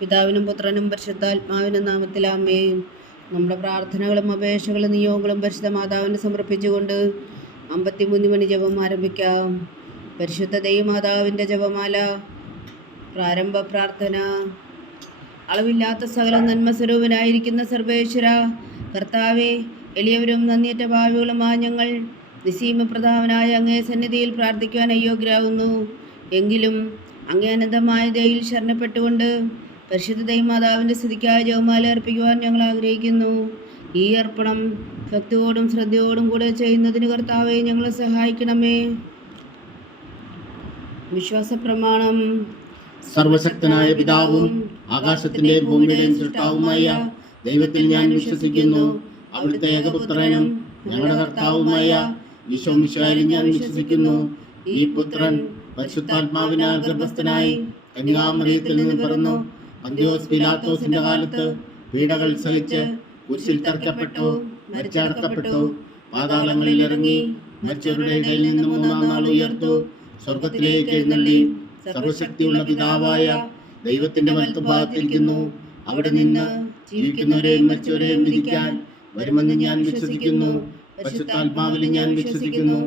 പിതാവിനും പുത്രനും പരിശുദ്ധാത്മാവിനും നാമത്തിൽ ആമേൻ. നമ്മുടെ പ്രാർത്ഥനകളും അപേക്ഷകളും നിയോഗങ്ങളും പരിശുദ്ധ മാതാവിന് സമർപ്പിച്ചുകൊണ്ട് 53 മണി ജപം ആരംഭിക്കാം. പരിശുദ്ധ ദൈവമാതാവിൻ്റെ ജപമാല. പ്രാരംഭ പ്രാർത്ഥന. അളവില്ലാത്ത സകല നന്മസ്വരൂപനായിരിക്കുന്ന സർവേശ്വര കർത്താവെ, എളിയവരും നന്ദിയറ്റ ഭാവികളുമായ ഞങ്ങൾ നിസ്സീമപ്രധാവനായ അങ്ങേ സന്നിധിയിൽ പ്രാർത്ഥിക്കുവാൻ അയോഗ്യരാകുന്നു. എങ്കിലും അങ്ങേ അനന്തമായ ദയയിൽ ശരണപ്പെട്ടുകൊണ്ട് പരിശുദ്ധ ദൈവമാതാവിൻ്റെ സ്തുതിക്കായ ജപമാല അർപ്പിക്കുവാൻ ഞങ്ങൾ ആഗ്രഹിക്കുന്നു. ഈ അർപ്പണം ഭക്തിയോടും ശ്രദ്ധയോടും കൂടെ ചെയ്യുന്നതിന് കർത്താവെ ഞങ്ങളെ സഹായിക്കണമേ. വിശ്വാസപ്രമാണം. സർവശക്തനായ പിതാവും ആകാശത്തിന്റെയും ഭൂമിയുടെയും സൃഷ്ടാവുമായ ദൈവത്തിൽ ഞാൻ വിശ്വസിക്കുന്നു. അവിടുത്തെ ഏകപുത്രനും ഞങ്ങളുടെ കർത്താവുമായ ഈശോ മിശിഹായിൽ ഞാൻ വിശ്വസിക്കുന്നു. ഈ പുത്രൻ പരിശുദ്ധാത്മാവിനാൽ ഗർഭസ്ഥനായി കന്യാമറിയത്തിൽ നിന്ന് പിറന്നു. പന്തിയോസ് പിലാത്തോസിന്റെ കാലത്ത് പീഡകൾ സഹിച്ച് കുരിശിൽ തറയ്ക്കപ്പെട്ടു, മരിച്ചടക്കപ്പെട്ടു, പാതാളങ്ങളിൽ ഇറങ്ങി, മരിച്ചവരുടെ ഇടയിൽ നിന്ന് 3-ാം നാൾ ഉയർത്തു, സ്വർഗത്തിലേക്ക് എഴുന്നള്ളി, സർവശക്തിയുള്ള പിതാവായ ദൈവത്തിന്റെ വലത്തുഭാഗത്തിരിക്കുന്നു. അവിടെ നിന്ന് ജീവിക്കുന്നവരെയും മരിച്ചവരെയും വിധിക്കാൻ വരുമെന്ന് ഞാൻ വിശ്വസിക്കുന്നു. പരിശുദ്ധാത്മാവിൽ ഞാൻ വിശ്വസിക്കുന്നു.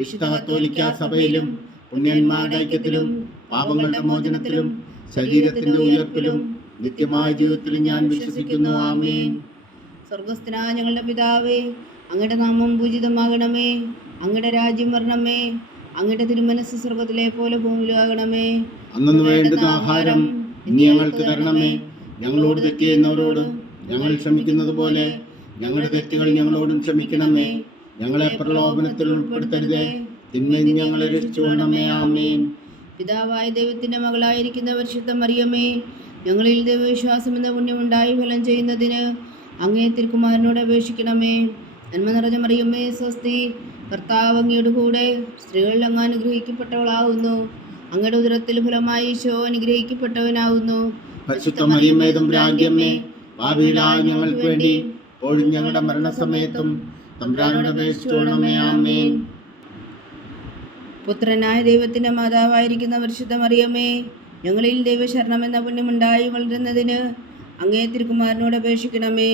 വിശുദ്ധ കത്തോലിക്കാ സഭയിലും പുണ്യന്മാരുടെ ഐക്യത്തിലും പാപങ്ങളുടെ മോചനത്തിലും ശരീരത്തിന്റെ ഉയർപ്പിലും നിത്യമായ ജീവിതത്തിലും ഞാൻ വിശ്വസിക്കുന്നു. ആമേൻ. സ്വർഗസ്ഥനായ ഞങ്ങളുടെ പിതാവേ, അങ്ങയുടെ നാമം പൂജിതമാകണമേ. അങ്ങയുടെ രാജ്യം വരണമേ. അങ്ങയുടെ തിരുമനസ് സ്വർഗത്തിലെ പോലെ ഭൂമിയിലാകണമേ. അന്നു വേണ്ടുന്ന ആഹാരം ഇനി ഞങ്ങൾക്ക് തരണമേ. ഞങ്ങളോട് തെറ്റ് ചെയ്യുന്നവരോട് ഞങ്ങൾ ക്ഷമിക്കുന്നത് പോലെ ഞങ്ങളുടെ തെറ്റുകൾ ഞങ്ങളോടും ക്ഷമിക്കണമേ. ഞങ്ങളെ പ്രലോഭനത്തിൽ ഉൾപ്പെടുത്തരുതേ, തിന്മയിൽ ഞങ്ങളെ രക്ഷിച്ചുകൊള്ളണമേ. ആമേൻ. പിതാവായ ദൈവത്തിന്റെ മകളായിരിക്കുന്ന പരിശുദ്ധ മറിയമേ, ഞങ്ങളിൽ ദൈവവിശ്വാസം എന്ന പുണ്യമുണ്ടായി ഫലം ചെയ്യുന്നതിന് അങ്ങേ തിരുക്കുമാരനോട് അപേക്ഷിക്കണമേ. നന്മ നിറഞ്ഞ മറിയമേ സ്വസ്തി, കർത്താവ് അങ്ങയുടെ കൂടെ സ്ത്രീകളിൽ അങ്ങ് അനുഗ്രഹിക്കപ്പെട്ടവളാകുന്നു. അങ്ങയുടെ ഉദരത്തിൽ ഫലമായി ഈശോ അനുഗ്രഹിക്കപ്പെട്ടവനാകുന്നു. പരിശുദ്ധ മറിയമേ തമ്പുരാന്റമ്മേ, പാപികളായ ഞങ്ങൾക്ക് വേണ്ടി ഇപ്പോഴും ഞങ്ങളുടെ മരണസമയത്തും തമ്പുരാനോട് അപേക്ഷിച്ചുകൊള്ളണമേ. ആമേൻ. പുത്രനായ ദൈവത്തിന്റെ മാതാവായിരിക്കുന്ന പരിശുദ്ധ മറിയമേ, ഞങ്ങളിൽ ദൈവശരണം എന്ന പുണ്യമുണ്ടായി വളരുന്നതിന് അങ്ങേ തിരുക്കുമാരനോട് അപേക്ഷിക്കണമേ.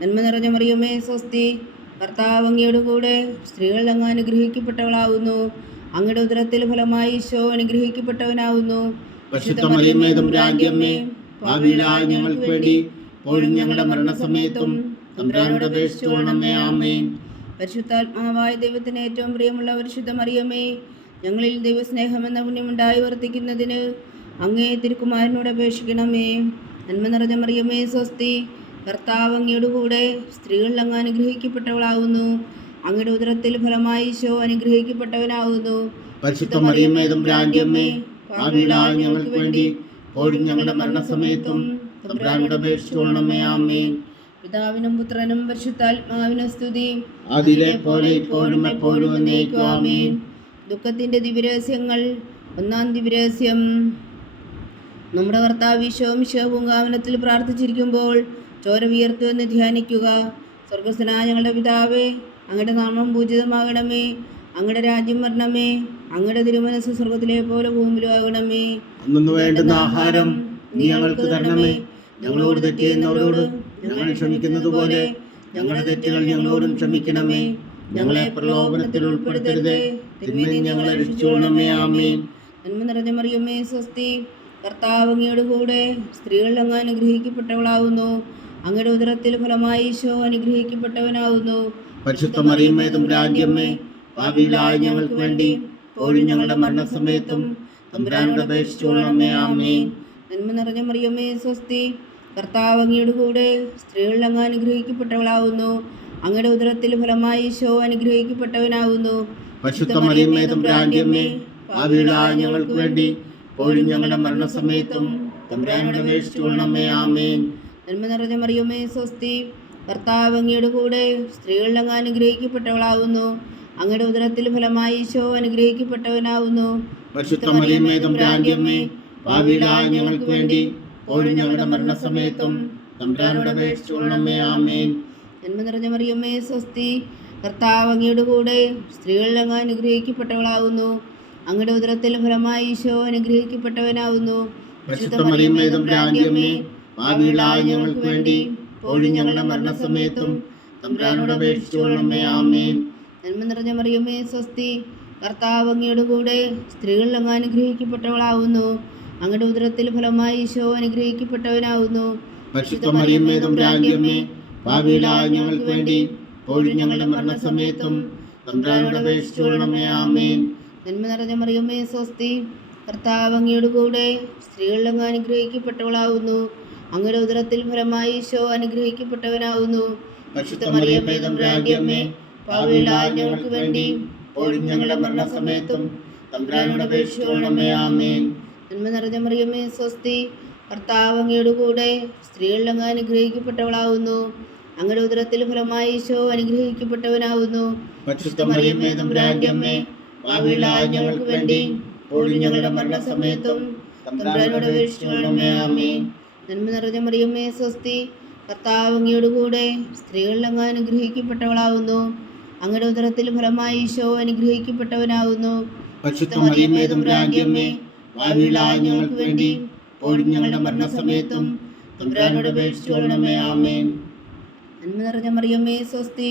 നന്മ നിറഞ്ഞ മറിയമേ സ്വസ്തി, കർത്താവ് അങ്ങയുടെ കൂടെ സ്ത്രീകൾ അങ്ങ് അനുഗ്രഹിക്കപ്പെട്ടവളാകുന്നു. അങ്ങയുടെ ഉദരത്തിൽ ഫലമായി ഈശോ അനുഗ്രഹിക്കപ്പെട്ടവനാകുന്നു. പരിശുദ്ധ മറിയമേ തമ്പുരാന്റമ്മേ, പാപികളായ ഞങ്ങൾക്ക് വേണ്ടി ഇപ്പോഴും ഞങ്ങളുടെ മരണസമയത്തും തമ്പുരാനോട് അപേക്ഷിച്ചുകൊള്ളണമേ. ആമേൻ. പരിശുദ്ധാത്മാവായ ദൈവത്തിന് ഏറ്റവും പ്രിയമുള്ള പരിശുദ്ധ മറിയമേ, ഞങ്ങളിൽ ദൈവസ്നേഹം എന്ന പുണ്യമുണ്ടായി വർദ്ധിക്കുന്നതിന് അങ്ങേ തിരുക്കുമാരനോട് അപേക്ഷിക്കണമേ. നന്മ നിറഞ്ഞ മറിയമേ സ്വസ്തി, കർത്താവ് അങ്ങയുടെ കൂടെ സ്ത്രീകളിൽ അങ്ങ് അനുഗ്രഹിക്കപ്പെട്ടവളാകുന്നു. അങ്ങയുടെ ഉദരത്തിൽ ഫലമായി ഈശോ അനുഗ്രഹിക്കപ്പെട്ടവനാകുന്നു. പരിശുദ്ധ മറിയമേ തമ്പുരാന്റമ്മേ, പാപികളായ ഞങ്ങൾക്ക് വേണ്ടി ഇപ്പോഴും ഞങ്ങളുടെ മരണസമയത്തും തമ്പുരാനോട് അപേക്ഷിച്ചുകൊള്ളണമേ. ആമേൻ. പിതാവിനും പുത്രനും പരിശുദ്ധാത്മാവിനും സ്തുതി, അതിലെ പോലെ ഇപ്പോഴും എപ്പോഴും എന്നേക്കും. ആമേൻ. ദുഃഖത്തിന്റെ ദിവ്യരഹസ്യങ്ങൾ. 1-ാം ദിവ്യരഹസ്യം. നമ്മുടെ കർത്താവ് ഈശോ മിശിഹാ പൂങ്കാവനത്തിൽ പ്രാർത്ഥിച്ചിരിക്കുമ്പോൾ ചോര വിയർത്തു എന്ന് ധ്യാനിക്കുക. സ്വർഗസ്ഥനായ ഞങ്ങളുടെ പിതാവേ, അങ്ങയുടെ നാമം പൂജിതമാകണമേ. അങ്ങയുടെ രാജ്യം വരണമേ. അങ്ങയുടെ തിരുമനസ് സ്വർഗത്തിലെ പോലെ ഭൂമിയിലാകണമേ. അന്നു വേണ്ടുന്ന ആഹാരം നീ ഞങ്ങൾക്ക് തരണമേ. ഞങ്ങളോട് തെറ്റ് ചെയ്യുന്നവരോട് ഞങ്ങൾ ക്ഷമിക്കുന്നത് പോലെ ഞങ്ങളുടെ തെറ്റുകൾ ഞങ്ങളോടും ക്ഷമിക്കണമേ. ഞങ്ങളെ പ്രലോഭനത്തിൽ ഉൾപ്പെടുത്തരുതേ, തിന്മയിൽ ഞങ്ങളെ രക്ഷിച്ചുകൊള്ളണമേ. ആമേൻ. നന്മ നിറഞ്ഞ മറിയമേ സ്വസ്തി, കർത്താവ് അങ്ങയുടെ കൂടെ സ്ത്രീകളിൽ അങ്ങ് അനുഗ്രഹിക്കപ്പെട്ടവളാകുന്നു. അങ്ങയുടെ ഉദരത്തിൽ ഫലമായി ഈശോ അനുഗ്രഹിക്കപ്പെട്ടവനാകുന്നു. പരിശുദ്ധ മറിയമേ തമ്പുരാന്റമ്മേ, പാപികളായ ഞങ്ങൾക്ക് വേണ്ടി ഇപ്പോഴും ഞങ്ങളുടെ മരണസമയത്തും തമ്പുരാനോട് അപേക്ഷിച്ചുകൊള്ളണമേ. ആമേൻ. നന്മ നിറഞ്ഞ മറിയമേ സ്വസ്തി, കർത്താവ് അങ്ങയുടെ കൂടെ സ്ത്രീകളിൽ അങ്ങ് അനുഗ്രഹിക്കപ്പെട്ടവളാകുന്നു. അങ്ങയുടെ ഉദരത്തിൽ ഫലമായി ഈശോ അനുഗ്രഹിക്കപ്പെട്ടവനാകുന്നു. പരിശുദ്ധ മറിയമേ തമ്പുരാന്റമ്മേ, പാപികളായ ഞങ്ങൾക്ക് വേണ്ടി ഇപ്പോഴും ഞങ്ങളുടെ മരണസമയത്തും തമ്പുരാനോട് അപേക്ഷിച്ചുകൊള്ളണമേ. ആമേൻ. നന്മ നിറഞ്ഞ മറിയമേ സ്വസ്തി, കർത്താവ് അങ്ങയുടെ കൂടെ സ്ത്രീകളിൽ അങ്ങ് അനുഗ്രഹിക്കപ്പെട്ടവളാകുന്നു. അങ്ങയുടെ ഉദരത്തിൽ ഫലമായി ഈശോ അനുഗ്രഹിക്കപ്പെട്ടവനാകുന്നു. പരിശുദ്ധ മറിയമേ തമ്പുരാന്റമ്മേ, പാപികളായ ഞങ്ങൾക്ക് വേണ്ടി ഇപ്പോഴും ഞങ്ങളുടെ മരണസമയത്തും തമ്പുരാനോട് അപേക്ഷിച്ചുകൊള്ളണമേ. ആമേൻ. നന്മ നിറഞ്ഞ മറിയമേ സ്വസ്തി, കർത്താവ് അങ്ങയുടെ കൂടെ സ്ത്രീകളിൽ അങ്ങ് അനുഗ്രഹിക്കപ്പെട്ടവളാകുന്നു. അങ്ങയുടെ ഉദരത്തിൽ ഫലമായി ഈശോ അനുഗ്രഹിക്കപ്പെട്ടവനാകുന്നു. പരിശുദ്ധ മറിയമേ തമ്പുരാന്റെ അമ്മേ, പാപികളായ ഞങ്ങൾക്ക് വേണ്ടി ഇപ്പോഴും ഞങ്ങളുടെ മരണസമയത്തും തമ്പുരാനോട് അപേക്ഷിച്ചുകൊള്ളണമേ. ആമേൻ. നന്മ നിറഞ്ഞ മറിയമേ സ്വസ്തി, കർത്താവ് അങ്ങയുടെ കൂടെ സ്ത്രീകളിൽ അങ്ങ് അനുഗ്രഹിക്കപ്പെട്ടവളാവുന്നു. അങ്ങയുടെ ഉദരത്തിൽ ഫലമായി ഈശോ അനുഗ്രഹിക്കപ്പെട്ടവനാവുന്നു. പരിശുദ്ധ മറിയമേ തമ്പുരാന്റെ അമ്മേ, പാപികളായ ഞങ്ങൾക്ക് വേണ്ടി ഇപ്പോഴും ഞങ്ങളുടെ മരണസമയത്തും തമ്പുരാനോട് അപേക്ഷിച്ചുകൊള്ളണമേ. ആമേൻ. നന്മ നിറഞ്ഞ മറിയമേ സ്വസ്തി, കർത്താവ് അങ്ങയുടെ കൂടെ സ്ത്രീകളിൽ അങ്ങ് അനുഗ്രഹിക്കപ്പെട്ടവളാവുന്നു. അങ്ങയുടെ ഉദരത്തിൽ ഫലമായി ഈശോ അനുഗ്രഹിക്കപ്പെട്ടവനാവുന്നു. പരിശുദ്ധ മറിയമേ തമ്പുരാന്റെ അമ്മേ, പാപികളായ ഞങ്ങൾക്ക് വേണ്ടി ഇപ്പോഴും ഞങ്ങളുടെ മരണസമയത്തും തമ്പുരാനോട് അപേക്ഷിച്ചുകൊള്ളണമേ. ആമേൻ. നന്മ നിറഞ്ഞ മറിയമേ സ്വസ്തി, കർത്താവ് അങ്ങയുടെ കൂടെ സ്ത്രീകളിൽ അങ്ങ് അനുഗ്രഹിക്കപ്പെട്ടവളാവുന്നു. അങ്ങയുടെ ഉദരത്തിൽ ഫലമായി ഈശോ അനുഗ്രഹിക്കപ്പെട്ടവനാവുന്നു. പരിശുദ്ധ മറിയമേ തമ്പുരാന്റെ അമ്മേ, പാപികളായ ഞങ്ങൾക്ക് വേണ്ടി ഇപ്പോഴും ഞങ്ങളുടെ മരണസമയത്തും തമ്പുരാനോട് അപേക്ഷിച്ചുകൊള്ളണമേ. ആമേൻ. നന്മ നിറഞ്ഞ മറിയമേ സ്വസ്തി, കർത്താവ് അങ്ങയുടെ കൂടെ സ്ത്രീകളിൽ അങ്ങ് അനുഗ്രഹിക്കപ്പെട്ടവളാവുന്നു. അങ്ങയുടെ ഉദരത്തിൽ ഫലമായി ഈശോ അനുഗ്രഹിക്കപ്പെട്ടവനാവുന്നു. പരിശുദ്ധ മറിയമേ തമ്പുരാന്റെ അമ്മേ, പാപികളായ ഞങ്ങൾക്ക് വേണ്ടി ഇപ്പോഴും ഞങ്ങളുടെ മരണസമയത്തും തമ്പുരാനോട് അപേക്ഷിച്ചുകൊള്ളണമേ. ആമേൻ. നന്മ നിറഞ്ഞ മറിയമേ സ്വസ്തി,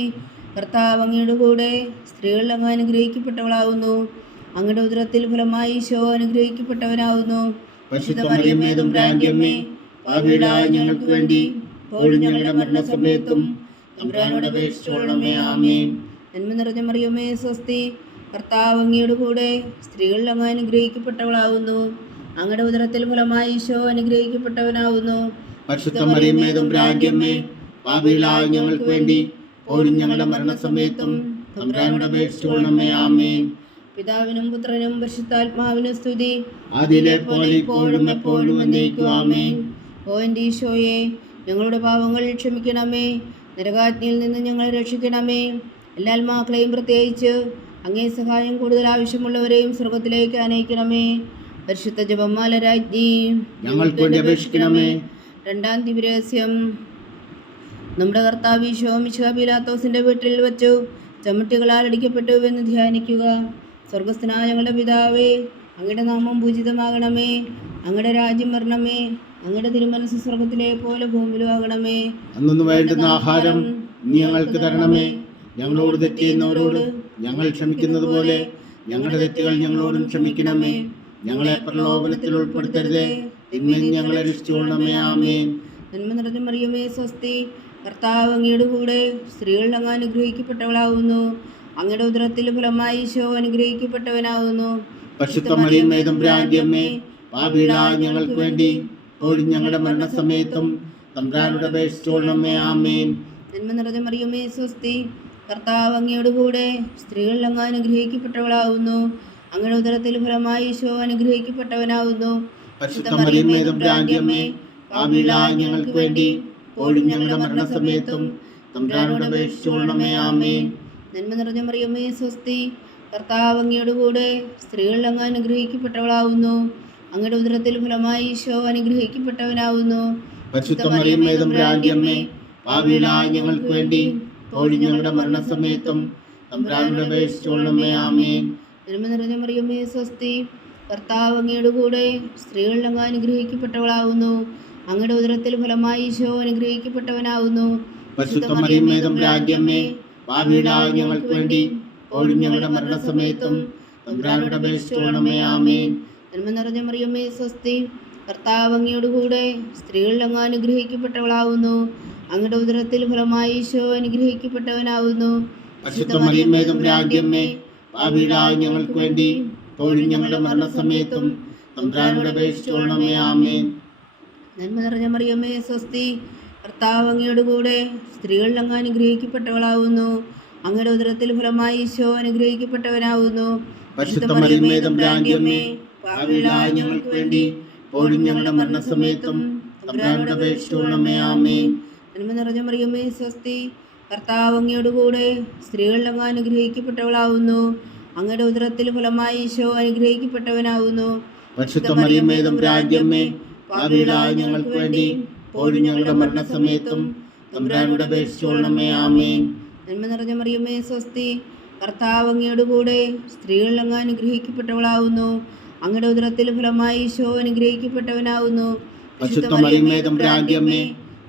കർത്താവ് അങ്ങയുടെ കൂടെ സ്ത്രീകളിൽ അങ്ങ് അനുഗ്രഹിക്കപ്പെട്ടവളാവുന്നു. അങ്ങയുടെ ഉദരത്തിൽ ഫലമായി ഈശോ അനുഗ്രഹിക്കപ്പെട്ടവനാവുന്നു. പരിശുദ്ധ മറിയമേ തമ്പുരാന്റെ അമ്മേ, പാപികളായ ഞങ്ങൾക്ക് വേണ്ടി ഇപ്പോഴും ഞങ്ങളുടെ മരണസമയത്തും തമ്പുരാനോട് അപേക്ഷിച്ചുകൊള്ളണമേ. ആമേൻ. നന്മ നിറഞ്ഞ മറിയമേ സ്വസ്തി, കർത്താവ് അങ്ങയുടെ കൂടെ സ്ത്രീകളിൽ അങ്ങ് അനുഗ്രഹിക്കപ്പെട്ടവളാവുന്നു. അങ്ങയുടെ ഉദരത്തിൽ ഫലമായി ഈശോ അനുഗ്രഹിക്കപ്പെട്ടവനാവുന്നു. പരിശുദ്ധ മറിയമേ തമ്പുരാന്റെ അമ്മേ, പാപികളായ ഞങ്ങൾക്ക് വേണ്ടി ഇപ്പോഴും ഞങ്ങളുടെ മരണസമയത്തും തമ്പുരാനോട് അപേക്ഷിച്ചുകൊള്ളണമേ. ആമേൻ. പിതാവിനും പുത്രനും പരിശുദ്ധാത്മാവിനും സ്തുതി, ആദിയിലെ പോലെ ഇപ്പോഴും എപ്പോഴും എന്നേക്കും. ആമേൻ. ഓ എൻ്റെ ഈശോയെ, ഞങ്ങളുടെ പാപങ്ങൾ ക്ഷമിക്കണമേ. നരകാഗ്നിയിൽ നിന്ന് ഞങ്ങളെ രക്ഷിക്കണമേ. എല്ലാ ആത്മാക്കളെയും പ്രത്യേകിച്ച് അങ്ങേ സഹായം കൂടുതൽ ആവശ്യമുള്ളവരെയും സ്വർഗത്തിലേക്ക് അനയിക്കണമേ. പരിശുദ്ധ ജപമാല രാജ്ഞി, ഞങ്ങൾക്ക് വേണ്ടി അപേക്ഷിക്കണമേ. രണ്ടാം ദിവ്യരഹസ്യം. നമ്മുടെ കർത്താവ് ഈശോ മിശിഹാ പീലാത്തോസിന്റെ വീട്ടിൽ വെച്ചു ചമ്മട്ടികളാൽ അടിക്കപ്പെട്ടു എന്ന് ധ്യാനിക്കുക. സ്വർഗസ്ഥനായ ഞങ്ങളുടെ പിതാവേ, അങ്ങയുടെ നാമം പൂജിതമാകണമേ. അങ്ങയുടെ രാജ്യം വരണമേ. അങ്ങയുടെ തിരുമനസ് സ്വർഗത്തിലെ പോലെ ഭൂമിയിലും ആകണമേ. അന്നു വേണ്ടുന്ന ആഹാരം നീ ഞങ്ങൾക്ക് തരണമേ. ഞങ്ങളോട് തെറ്റ് ചെയ്യുന്നവരോട് ഞങ്ങൾ ക്ഷമിക്കുന്നത് പോലെ ഞങ്ങളുടെ തെറ്റുകൾ ഞങ്ങളോടും ക്ഷമിക്കണമേ. ഞങ്ങളെ പ്രലോഭനത്തിൽ ഉൾപ്പെടുത്തരുതേ, തിന്മയിൽ ഞങ്ങളെ രക്ഷിച്ചുകൊള്ളണമേ. ആമേൻ. നന്മ നിറഞ്ഞ മറിയമേ സ്വസ്തി, കർത്താവ് അങ്ങയുടെ കൂടെ സ്ത്രീകളിൽ അങ്ങ് അനുഗ്രഹിക്കപ്പെട്ടവളാവുന്നു. അങ്ങയുടെ ഉദരത്തിൽ ഫലമായി ഈശോ അനുഗ്രഹിക്കപ്പെട്ടവനാവുന്നു. പരിശുദ്ധ മറിയമേ തമ്പുരാന്റെ അമ്മേ, പാപികളായ ഞങ്ങൾക്ക് വേണ്ടി ഇപ്പോഴും ഞങ്ങളുടെ മരണസമയത്തും തമ്പുരാനോട് അപേക്ഷിച്ചുകൊള്ളണമേ. ആമേൻ. നന്മ നിറഞ്ഞ മറിയമേ സ്വസ്തി, കർത്താവ് അങ്ങയുടെ കൂടെ സ്ത്രീകളിൽ അങ്ങ് അനുഗ്രഹിക്കപ്പെട്ടവളാവുന്നു. അങ്ങയുടെ ഉദരത്തിൽ ഫലമായി ഈശോ അനുഗ്രഹിക്കപ്പെട്ടവനാവുന്നു. പരിശുദ്ധ മറിയമേ തമ്പുരാന്റെ അമ്മേ, പാപികളായ ഞങ്ങൾക്ക് വേണ്ടി ഇപ്പോഴും ഞങ്ങളുടെ മരണസമയത്തും തമ്പുരാനോട് അപേക്ഷിച്ചുകൊള്ളണമേ. ആമേൻ. നന്മ നിറഞ്ഞ മറിയമേ സ്വസ്തി, കർത്താവ് അങ്ങയുടെ കൂടെ സ്ത്രീകളിൽ അങ്ങ് അനുഗ്രഹിക്കപ്പെട്ടവളാവുന്നു. അങ്ങയുടെ ഉദരത്തിൽ ഫലമായി ഈശോ അനുഗ്രഹിക്കപ്പെട്ടവനാവുന്നു. പരിശുദ്ധ മറിയമേ തമ്പുരാന്റെ അമ്മേ, പാപികളായ ഞങ്ങൾക്ക് വേണ്ടി ഇപ്പോഴും ഞങ്ങളുടെ മരണസമയത്തും തമ്പുരാനോട് അപേക്ഷിച്ചുകൊള്ളണമേ. ആമേൻ. നന്മ നിറഞ്ഞ മറിയമേ സ്വസ്തി, കർത്താവ് അങ്ങയുടെ കൂടെ സ്ത്രീകളിൽ അങ്ങ് അനുഗ്രഹിക്കപ്പെട്ടവളാവുന്നു. അങ്ങയുടെ ഉദരത്തിൽ ഫലമായി ഈശോ അനുഗ്രഹിക്കപ്പെട്ടവനാവുന്നു. പരിശുദ്ധ മറിയമേ തമ്പുരാന്റെ അമ്മേ, പാപികളായ ഞങ്ങൾക്ക് വേണ്ടി ഇപ്പോഴും ഞങ്ങളുടെ മരണസമയത്തും തമ്പുരാനോട് അപേക്ഷിച്ചുകൊള്ളണമേ. ആമേൻ. നന്മ നിറഞ്ഞ മറിയമേ സ്വസ്തി, കർത്താവ് അങ്ങയുടെ കൂടെ സ്ത്രീകളിൽ അങ്ങ് അനുഗ്രഹിക്കപ്പെട്ടവളാവുന്നു. അങ്ങയുടെ ഉദരത്തിൽ ഫലമായി ഈശോ അനുഗ്രഹിക്കപ്പെട്ടവനാവുന്നു. പരിശുദ്ധ മറിയമേ തമ്പുരാന്റെ അമ്മേ, പാപികളായ ഞങ്ങൾക്ക് വേണ്ടി ഇപ്പോഴും ഞങ്ങളുടെ മരണസമയത്തും തമ്പുരാനോട് അപേക്ഷിച്ചുകൊള്ളണമേ. ആമേൻ. നന്മ നിറഞ്ഞ മറിയമേ സ്വസ്തി, കർത്താവ് അങ്ങയുടെ കൂടെ സ്ത്രീകളിൽ അങ്ങ് അനുഗ്രഹിക്കപ്പെട്ടവളാവുന്നു. അങ്ങയുടെ ഉദരത്തിൽ ഫലമായി ഈശോ അനുഗ്രഹിക്കപ്പെട്ടവനാവുന്നു. പരിശുദ്ധ മറിയമേ തമ്പുരാന്റെ അമ്മേ, പാപികളായ ഞങ്ങൾക്ക് വേണ്ടി ഇപ്പോഴും ഞങ്ങളുടെ മരണസമയത്തും തമ്പുരാനോട് അപേക്ഷിച്ചുകൊള്ളണമേ. ആമേൻ. നന്മ നിറഞ്ഞ മറിയമേ സ്വസ്തി, കർത്താവ് അങ്ങയുടെ കൂടെ സ്ത്രീകളിൽ അങ്ങ് അനുഗ്രഹിക്കപ്പെട്ടവളാവുന്നു. അങ്ങയുടെ ഉദരത്തിൽ ഫലമായി ഈശോ അനുഗ്രഹിക്കപ്പെട്ടവനാവുന്നു. പരിശുദ്ധ മറിയമേ തമ്പുരാന്റെ അമ്മേ, പാപികളായ ഞങ്ങൾക്ക് വേണ്ടി ഇപ്പോഴും ഞങ്ങളുടെ മരണസമയത്തും തമ്പുരാനോട് അപേക്ഷിച്ചുകൊള്ളണമേ. ആമേൻ. നന്മ നിറഞ്ഞ മറിയമേ സ്വസ്തി, കർത്താവ് അങ്ങയുടെ കൂടെ സ്ത്രീകളിൽ അങ്ങ് അനുഗ്രഹിക്കപ്പെട്ടവളാവുന്നു. അങ്ങയുടെ ഉദരത്തിൽ ഫലമായി ഈശോ അനുഗ്രഹിക്കപ്പെട്ടവനാവുന്നു. പരിശുദ്ധ മറിയമേ തമ്പുരാന്റെ അമ്മേ,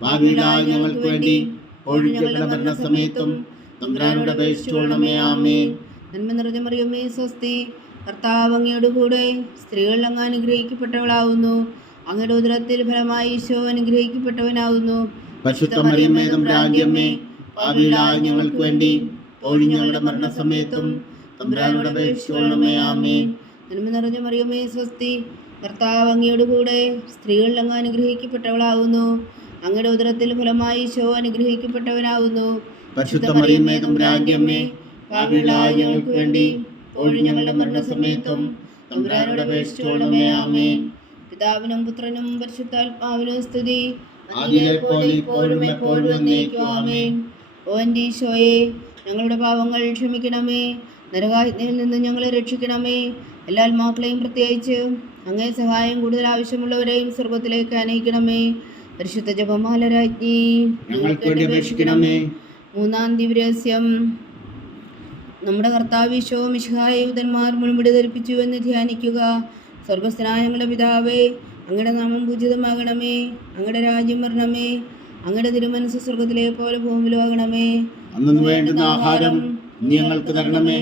പാപികളായ ഞങ്ങൾക്ക് വേണ്ടി ഇപ്പോഴും ഞങ്ങളുടെ മരണസമയത്തും തമ്പുരാനോട് അപേക്ഷിച്ചുകൊള്ളണമേ. ആമേൻ. നന്മ നിറഞ്ഞ മറിയമേ സ്വസ്തി, കർത്താവ് അങ്ങയോട് കൂടെ സ്ത്രീകൾ അങ്ങ് അനുഗ്രഹിക്കപ്പെട്ടവളാവുന്നു. അങ്ങയുടെ ഉദരത്തിൽ ഫലമായി ഈശോ അനുഗ്രഹിക്കപ്പെട്ടവനാവുന്നു. പരിശുദ്ധ മറിയമേ തമ്പുരാന്റെ അമ്മേ, പാപികളായ ഞങ്ങൾക്ക് വേണ്ടി ഇപ്പോഴും ഞങ്ങളുടെ മരണസമയത്തും തമ്പുരാനോട് അപേക്ഷിച്ചുകൊള്ളണമേ. ആമേൻ. നന്മ നിറഞ്ഞ മറിയമേ സ്വസ്തി, കർത്താവ് അങ്ങയോട് കൂടെ സ്ത്രീകൾ അങ്ങ് അനുഗ്രഹിക്കപ്പെട്ടവളാവുന്നു. അങ്ങയുടെ ഉദരത്തിൽ ഫലമായി ഈശോ അനുഗ്രഹിക്കപ്പെട്ടവനാവുന്നു. പരിശുദ്ധ മറിയമേ തമ്പുരാന്റെ അമ്മേ, പാപികളായ ഞങ്ങൾക്ക് വേണ്ടി ഇപ്പോഴും ഞങ്ങളുടെ മരണസമയത്തും തമ്പുരാനോട് അപേക്ഷിച്ചുകൊള്ളണമേ. ആമേൻ. പിതാവിനും പുത്രനും പരിശുദ്ധാത്മാവിനും സ്തുതി, ആദിയിലെ പോലെ ഇപ്പോഴും എപ്പോഴും എന്നേക്കും. ആമേൻ. ഓ എൻ്റെ ഈശോയെ, ഞങ്ങളുടെ പാവങ്ങൾ ക്ഷമിക്കണമേ, നരകാഗ്നിയിൽ നിന്ന് ഞങ്ങളെ രക്ഷിക്കണമേ. എല്ലാ ആത്മാക്കളെയും പ്രത്യേകിച്ച് അങ്ങേ സഹായം കൂടുതൽ ആവശ്യമുള്ളവരെയും സ്വർഗത്തിലേക്ക് അനയിക്കണമേ. പരിശുദ്ധ ജപമാല രാജ്ഞി ഞങ്ങൾക്ക് വേണ്ടി അപേക്ഷിക്കണമേ. മൂന്നാം ദിവ്യരഹസ്യം. നമ്മുടെ കർത്താവ് ഈശോ മിശിഹായെ യൂതന്മാർ മുൾമുടി ധരിപ്പിച്ചു എന്ന് ധ്യാനിക്കുക. സ്വർഗസ്ഥനായ ഞങ്ങളുടെ പിതാവേ, അങ്ങയുടെ നാമം പൂജിതമാകണമേ, അങ്ങയുടെ രാജ്യം വരണമേ, അങ്ങയുടെ തിരുമനസ്സ് സ്വർഗത്തിലെ പോലെ ഭൂമിയിലും ആകണമേ. അന്നു വേണ്ടുന്ന ആഹാരം ഇനി ഞങ്ങൾക്ക് തരണമേ.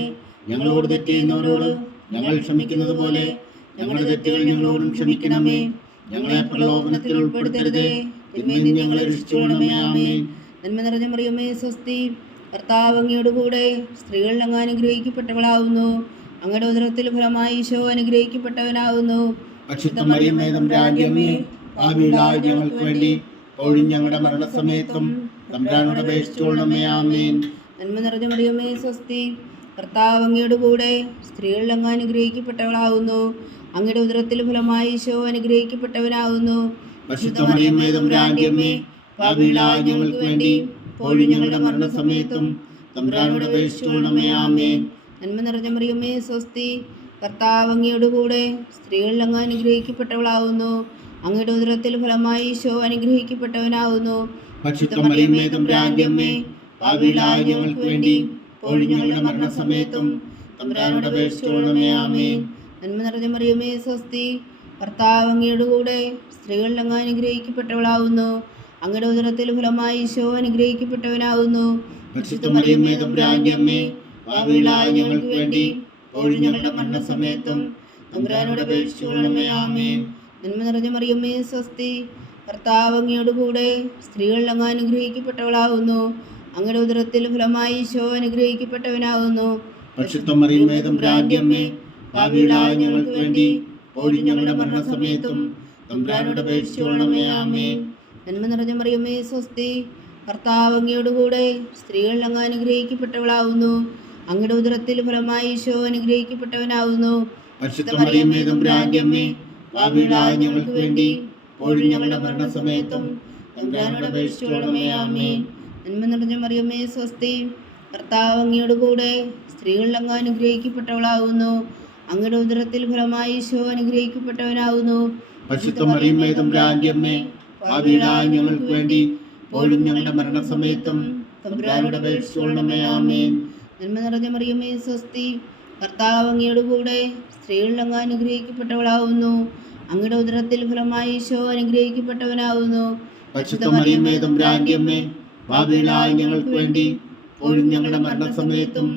ഞങ്ങളോട് തെറ്റ് ചെയ്യുന്നവരോട് ഞങ്ങൾ ക്ഷമിക്കുന്നത് പോലെ ഞങ്ങളുടെ തെറ്റുകൾ ഞങ്ങളോടും ക്ഷമിക്കണമേ. ഞങ്ങളെ പ്രലോഭനത്തിൽ ഉൾപ്പെടുത്തരുതേ, തിന്മയിൽ നിന്ന് ഞങ്ങളെ രക്ഷിച്ചുകൊള്ളണമേ. ആമേൻ. നന്മ നിറഞ്ഞ മറിയമേ സ്വസ്തി, കർത്താവ് അങ്ങയോട് കൂടെ സ്ത്രീകൾ അങ്ങ് അനുഗ്രഹിക്കപ്പെട്ടവളാവുന്നു. അങ്ങയുടെ ഉദരത്തിൽ ഫലമായി ഈശോ അനുഗ്രഹിക്കപ്പെട്ടവനാവുന്നു. പരിശുദ്ധ മറിയമേ തമ്പുരാന്റെ അമ്മേ, പാപികളായ ഞങ്ങൾക്ക് വേണ്ടി ഇപ്പോഴും ഞങ്ങളുടെ മരണസമയത്തും തമ്പുരാനോട് അപേക്ഷിച്ചുകൊള്ളണമേ. ആമേൻ. നന്മ നിറഞ്ഞ മറിയമേ സ്വസ്തി, കർത്താവ് അങ്ങയോട് കൂടെ സ്ത്രീകൾ അങ്ങ് അനുഗ്രഹിക്കപ്പെട്ടവളാവുന്നു. അങ്ങയുടെ ഉദരത്തിൽ ഫലമായി ഈശോ അനുഗ്രഹിക്കപ്പെട്ടവനാവുന്നു. പരിശുദ്ധ മറിയമേ തമ്പുരാന്റെ അമ്മേ, പാപികളായ ഞങ്ങൾക്ക് വേണ്ടി ഇപ്പോഴും ഞങ്ങളുടെ മരണസമയത്തും തമ്പുരാനോട് അപേക്ഷിച്ചുകൊള്ളണമേ. ആമേൻ. നന്മ നിറഞ്ഞ മറിയമേ സ്വസ്തി, കർത്താവ് അങ്ങയോട് കൂടെ സ്ത്രീകൾ അങ്ങ് അനുഗ്രഹിക്കപ്പെട്ടവളാവുന്നു. അങ്ങയുടെ ഉദരത്തിൽ ഫലമായി ഈശോ അനുഗ്രഹിക്കപ്പെട്ടവനാവുന്നു. പരിശുദ്ധ മറിയമേ തമ്പുരാന്റെ അമ്മേ, പാപികളായ ഞങ്ങൾക്ക് വേണ്ടി ഇപ്പോഴും ഞങ്ങളുടെ മരണസമയത്തും തമ്പുരാനോട് അപേക്ഷിച്ചുകൊള്ളണമേ. ആമേൻ. നന്മ നിറഞ്ഞ മറിയമേ സ്വസ്തി, കർത്താവ് അങ്ങയോട് കൂടെ സ്ത്രീകൾ അങ്ങ് അനുഗ്രഹിക്കപ്പെട്ടവളാവുന്നു. അങ്ങയുടെ ഉദരത്തിൽ ഫലമായി ഈശോ അനുഗ്രഹിക്കപ്പെട്ടവനാവുന്നു. പരിശുദ്ധ മറിയമേ തമ്പുരാന്റെ അമ്മേ, പാപികളായ ഞങ്ങൾക്ക് വേണ്ടി ഇപ്പോഴും ഞങ്ങളുടെ മരണസമയത്തും തമ്പുരാനോട് അപേക്ഷിച്ചുകൊള്ളണമേ. ആമേൻ. നന്മ നിറഞ്ഞ മറിയമേ സ്വസ്തി, കർത്താവ് അങ്ങയോട് കൂടെ സ്ത്രീകൾ അങ്ങ് അനുഗ്രഹിക്കപ്പെട്ടവളാവുന്നു. അങ്ങയുടെ ഉദരത്തിൽ ഫലമായി ഈശോ അനുഗ്രഹിക്കപ്പെട്ടവനാവുന്നു. പരിശുദ്ധ മറിയമേ തമ്പുരാന്റെ അമ്മേ, പാപികളായ ഞങ്ങൾക്ക് വേണ്ടി ഇപ്പോഴും ഞങ്ങളുടെ മരണസമയത്തും തമ്പുരാനോട് അപേക്ഷിച്ചുകൊള്ളണമേ. ആമേൻ. നന്മ നിറഞ്ഞ മറിയമേ സ്വസ്തി, കർത്താവ് അങ്ങയോട് കൂടെ സ്ത്രീകൾ അങ്ങ് അനുഗ്രഹിക്കപ്പെട്ടവളാവുന്നു. അങ്ങയുടെ ഉദരത്തിൽ ഫലമായി ഈശോ അനുഗ്രഹിക്കപ്പെട്ടവനാവുന്നു. പരിശുദ്ധ മറിയമേ തമ്പുരാന്റെ അമ്മേ, പാപികളായ ഞങ്ങൾക്ക് വേണ്ടി ഇപ്പോഴും ഞങ്ങളുടെ മരണസമയത്തും തമ്പുരാനോട് അപേക്ഷിച്ചുകൊള്ളണമേ. ആമേൻ. നന്മ നിറഞ്ഞ മറിയമേ സ്വസ്തി, കർത്താവ് അങ്ങയോട് കൂടെ സ്ത്രീകൾ അങ്ങ് അനുഗ്രഹിക്കപ്പെട്ടവളാവുന്നു. അങ്ങയുടെ ഉദരത്തിൽ ഫലമായി ഈശോ അനുഗ്രഹിക്കപ്പെട്ടവനാവുന്നു. പരിശുദ്ധ മറിയമേ തമ്പുരാന്റെ അമ്മേ, പാപികളായ ഞങ്ങൾക്ക് വേണ്ടി ഇപ്പോഴും ഞങ്ങളുടെ മരണസമയത്തും തമ്പുരാനോട് അപേക്ഷിച്ചുകൊള്ളണമേ. ആമേൻ. നന്മ നിറഞ്ഞ മറിയമേ സ്വസ്തി, കർത്താവ് അങ്ങയോട് കൂടെ സ്ത്രീകൾ അങ്ങ് അനുഗ്രഹിക്കപ്പെട്ടവളാവുന്നു. അങ്ങയുടെ ഉദരത്തിൽ ഫലമായി ഈശോ അനുഗ്രഹിക്കപ്പെട്ടവനാവുന്നു. പരിശുദ്ധ മറിയമേ തമ്പുരാന്റെ അമ്മേ, പാപികളായ ഞങ്ങൾക്ക് വേണ്ടി ഇപ്പോഴും ഞങ്ങളുടെ മരണസമയത്തും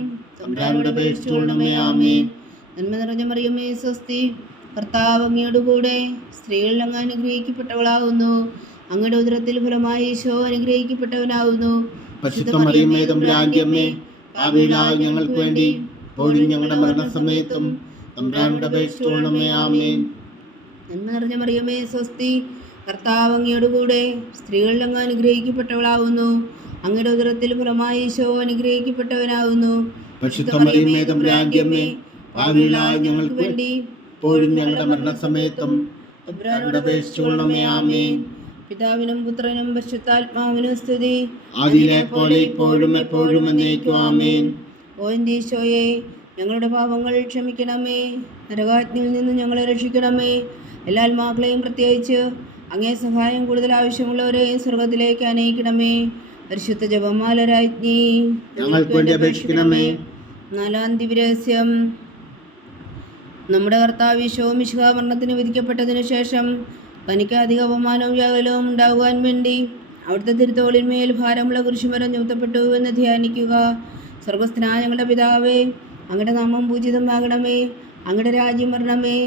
തമ്പുരാനോട് അപേക്ഷിച്ചുകൊള്ളണമേ. ആമേൻ. നന്മ നിറഞ്ഞ മറിയമേ സ്വസ്തി, കർത്താവ് അങ്ങയോട് കൂടെ സ്ത്രീകൾ അങ്ങ് അനുഗ്രഹിക്കപ്പെട്ടവളാവുന്നു. അങ്ങയുടെ ഉദരത്തിൽ ഫലമായി ഈശോ അനുഗ്രഹിക്കപ്പെട്ടവനാവുന്നു. പരിശുദ്ധ മറിയമേ തമ്പുരാന്റെ അമ്മേ, പാപികളായ ഞങ്ങൾക്ക് വേണ്ടി ഇപ്പോഴും ഞങ്ങളുടെ മരണസമയത്തും തമ്പുരാനോട് അപേക്ഷിച്ചുകൊള്ളണമേ. ആമേൻ. നന്മ നിറഞ്ഞ മറിയമേ സ്വസ്തി, കർത്താവ് അങ്ങയോട് കൂടെ സ്ത്രീകൾ അങ്ങ് അനുഗ്രഹിക്കപ്പെട്ടവളാവുന്നു. അങ്ങയുടെ ഉദരത്തിൽ ഫലമായി ഈശോ അനുഗ്രഹിക്കപ്പെട്ടവനാവുന്നു. പരിശുദ്ധ മറിയമേ തമ്പുരാന്റെ അമ്മേ, പാപികളായ ഞങ്ങൾക്ക് വേണ്ടി ഇപ്പോഴും ഞങ്ങളുടെ മരണസമയത്തും തമ്പുരാനോട് അപേക്ഷിച്ചുകൊള്ളണമേ. ആമേൻ. പിതാവിനും പുത്രനും പരിശുദ്ധാത്മാവിനും സ്തുതി, ആദിയിലെ പോലെ ഇപ്പോഴും എപ്പോഴും എന്നേക്കും. ആമേൻ. ഓ എൻ്റെ ഈശോയെ, ഞങ്ങളുടെ പാപങ്ങൾ ക്ഷമിക്കണമേ, നരകാഗ്നിയിൽ നിന്ന് ഞങ്ങളെ രക്ഷിക്കണമേ. എല്ലാ ആത്മാക്കളെയും പ്രത്യേകിച്ച് അങ്ങേ സഹായം കൂടുതൽ ആവശ്യമുള്ളവരെയും സ്വർഗത്തിലേക്ക് അനയിക്കണമേ. പരിശുദ്ധ ജപമാല രാജ്ഞി ഞങ്ങൾക്ക് വേണ്ടി അപേക്ഷിക്കണമേ. നാലാം ദിവ്യരഹസ്യം. നമ്മുടെ കർത്താവ് ഈശോ മിശിഹാ മരണത്തിന് വിധിക്കപ്പെട്ടതിനു ശേഷം തനിക്ക് അപമാനവും വ്യാകുലവും ഉണ്ടാകുവാൻ വേണ്ടി അവിടുത്തെ തിരുത്തോളിന്മേൽ ഭാരമുള്ള കുരിശുമരം ചുമത്തപ്പെട്ടു എന്ന് ധ്യാനിക്കുക. സ്വർഗസ്ഥനായ ഞങ്ങളുടെ പിതാവേ, അങ്ങയുടെ നാമം പൂജിതമാകണമേ, അങ്ങയുടെ രാജ്യം വരണമേ,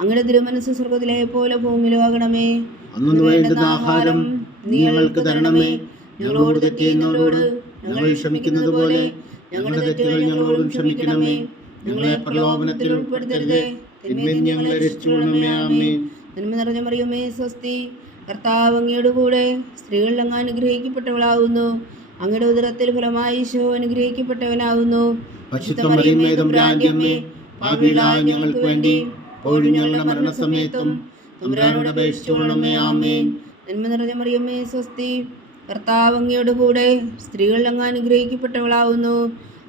അങ്ങയുടെ തിരുമനസ് സ്വർഗത്തിലെ പോലെ ഭൂമിയിലും ആകണമേ. അന്നു വേണ്ടുന്ന ആഹാരം നീ ഞങ്ങൾക്ക് തരണമേ. ഞങ്ങളോട് തെറ്റ് ചെയ്യുന്നവരോട് ഞങ്ങൾ ക്ഷമിക്കുന്നത് പോലെ ഞങ്ങളുടെ തെറ്റുകൾ ഞങ്ങളോടും ക്ഷമിക്കണമേ. ഞങ്ങളെ പ്രലോഭനത്തിൽ ഉൾപ്പെടുത്തരുതേ, തിന്മയിൽ നിന്ന് ഞങ്ങളെ രക്ഷിച്ചുകൊള്ളണമേ. ആമേൻ. നന്മ നിറഞ്ഞ മറിയമേ, സ്വസ്തി, കർത്താവ് അങ്ങയുടെ കൂടെ സ്ത്രീകളിൽ അങ്ങ് അനുഗ്രഹിക്കപ്പെട്ടവളാകുന്നു. അങ്ങയുടെ ഉദരത്തിൽ ഫലമായി ഈശോ അനുഗ്രഹിക്കപ്പെട്ടവനാകുന്നു. പരിശുദ്ധ മറിയമേ, തമ്പുരാന്റെ അമ്മേ, പാപികളായ ഞങ്ങൾക്ക് വേണ്ടി ഇപ്പോഴും ഞങ്ങളുടെ മരണസമയത്തും തമ്പുരാനോട് അപേക്ഷിച്ചുകൊള്ളണമേ. ആമേൻ. നന്മ നിറഞ്ഞ മറിയമേ, സ്വസ്തി, കർത്താവ് അങ്ങയുടെ കൂടെ സ്ത്രീകളിൽ അങ്ങ് അനുഗ്രഹിക്കപ്പെട്ടവളാകുന്നു.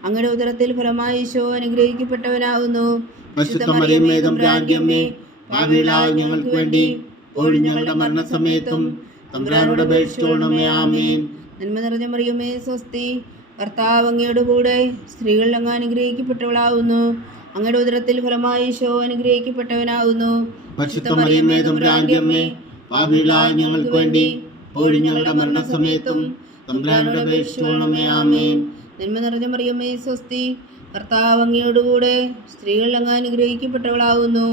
അങ്ങയുടെ ഉദരത്തിൽ ഫലമായി ഈശോ അനുഗ്രഹിക്കപ്പെട്ടവനാകുന്നു. പരിശുദ്ധ മറിയമേ, തമ്പുരാന്റെ അമ്മേ, പാപികളായ ഞങ്ങൾക്ക് വേണ്ടി ഇപ്പോഴും ഞങ്ങളുടെ മരണസമയത്തും തമ്പുരാനോട് അപേക്ഷിച്ചുകൊള്ളണമേ. ആമേൻ. നന്മ നിറഞ്ഞ മറിയമേ, സ്വസ്തി, കർത്താവ് അങ്ങയുടെ കൂടെ സ്ത്രീകളിൽ അങ്ങ് അനുഗ്രഹിക്കപ്പെട്ടവളാകുന്നു. അങ്ങയുടെ ഉദരത്തിൽ ഫലമായി ഈശോ അനുഗ്രഹിക്കപ്പെട്ടവനാകുന്നു. പരിശുദ്ധ മറിയമേ, തമ്പുരാന്റെ അമ്മേ, പാപികളായ ഞങ്ങൾക്ക് വേണ്ടി ഇപ്പോഴും ഞങ്ങളുടെ മരണസമയത്തും തമ്പുരാനോട് അപേക്ഷിച്ചുകൊള്ളണമേ. ആമേൻ. നന്മ നിറഞ്ഞ മറിയമേ, സ്വസ്തി, കർത്താവ് അങ്ങയുടെ കൂടെ സ്ത്രീകളിൽ അങ്ങ് അനുഗ്രഹിക്കപ്പെട്ടവളാകുന്നു.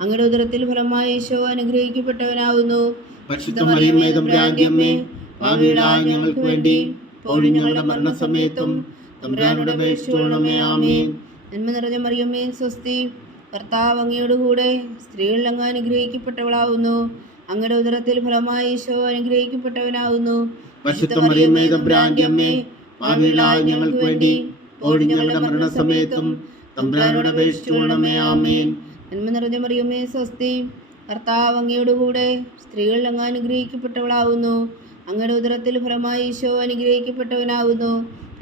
അങ്ങയുടെ ഉദരത്തിൽ ഫലമായി ഈശോ അനുഗ്രഹിക്കപ്പെട്ടവനാകുന്നു. പരിശുദ്ധ മറിയമേ, തമ്പുരാന്റെ അമ്മേ, പാപികളായ ഞങ്ങൾക്ക് വേണ്ടി ഇപ്പോഴും ഞങ്ങളുടെ മരണസമയത്തും തമ്പുരാനോട് അപേക്ഷിച്ചുകൊള്ളണമേ. ആമേൻ. നന്മ നിറഞ്ഞ മറിയമേ, സ്വസ്തി, കർത്താവ് അങ്ങയുടെ കൂടെ സ്ത്രീകളിൽ അങ്ങ് അനുഗ്രഹിക്കപ്പെട്ടവളാകുന്നു. അങ്ങയുടെ ഉദരത്തിൽ ഫലമായി ഈശോ അനുഗ്രഹിക്കപ്പെട്ടവനാകുന്നു. പരിശുദ്ധ മറിയമേ, തമ്പുരാന്റെ അമ്മേ, പാപികളായ ഞങ്ങൾക്ക് വേണ്ടി ഇപ്പോഴും ഞങ്ങളുടെ മരണസമയത്തും തമ്പുരാനോട് അപേക്ഷിച്ചുകൊള്ളണമേ. ആമേൻ. നന്മ നിറഞ്ഞ മറിയമേ, സ്വസ്തി, കർത്താവ് അങ്ങയുടെ കൂടെ സ്ത്രീകളിൽ അങ്ങ് അനുഗ്രഹിക്കപ്പെട്ടവളാകുന്നു. അങ്ങയുടെ ഉദരത്തിൽ ഫലമായി ഈശോ അനുഗ്രഹിക്കപ്പെട്ടവനാകുന്നു.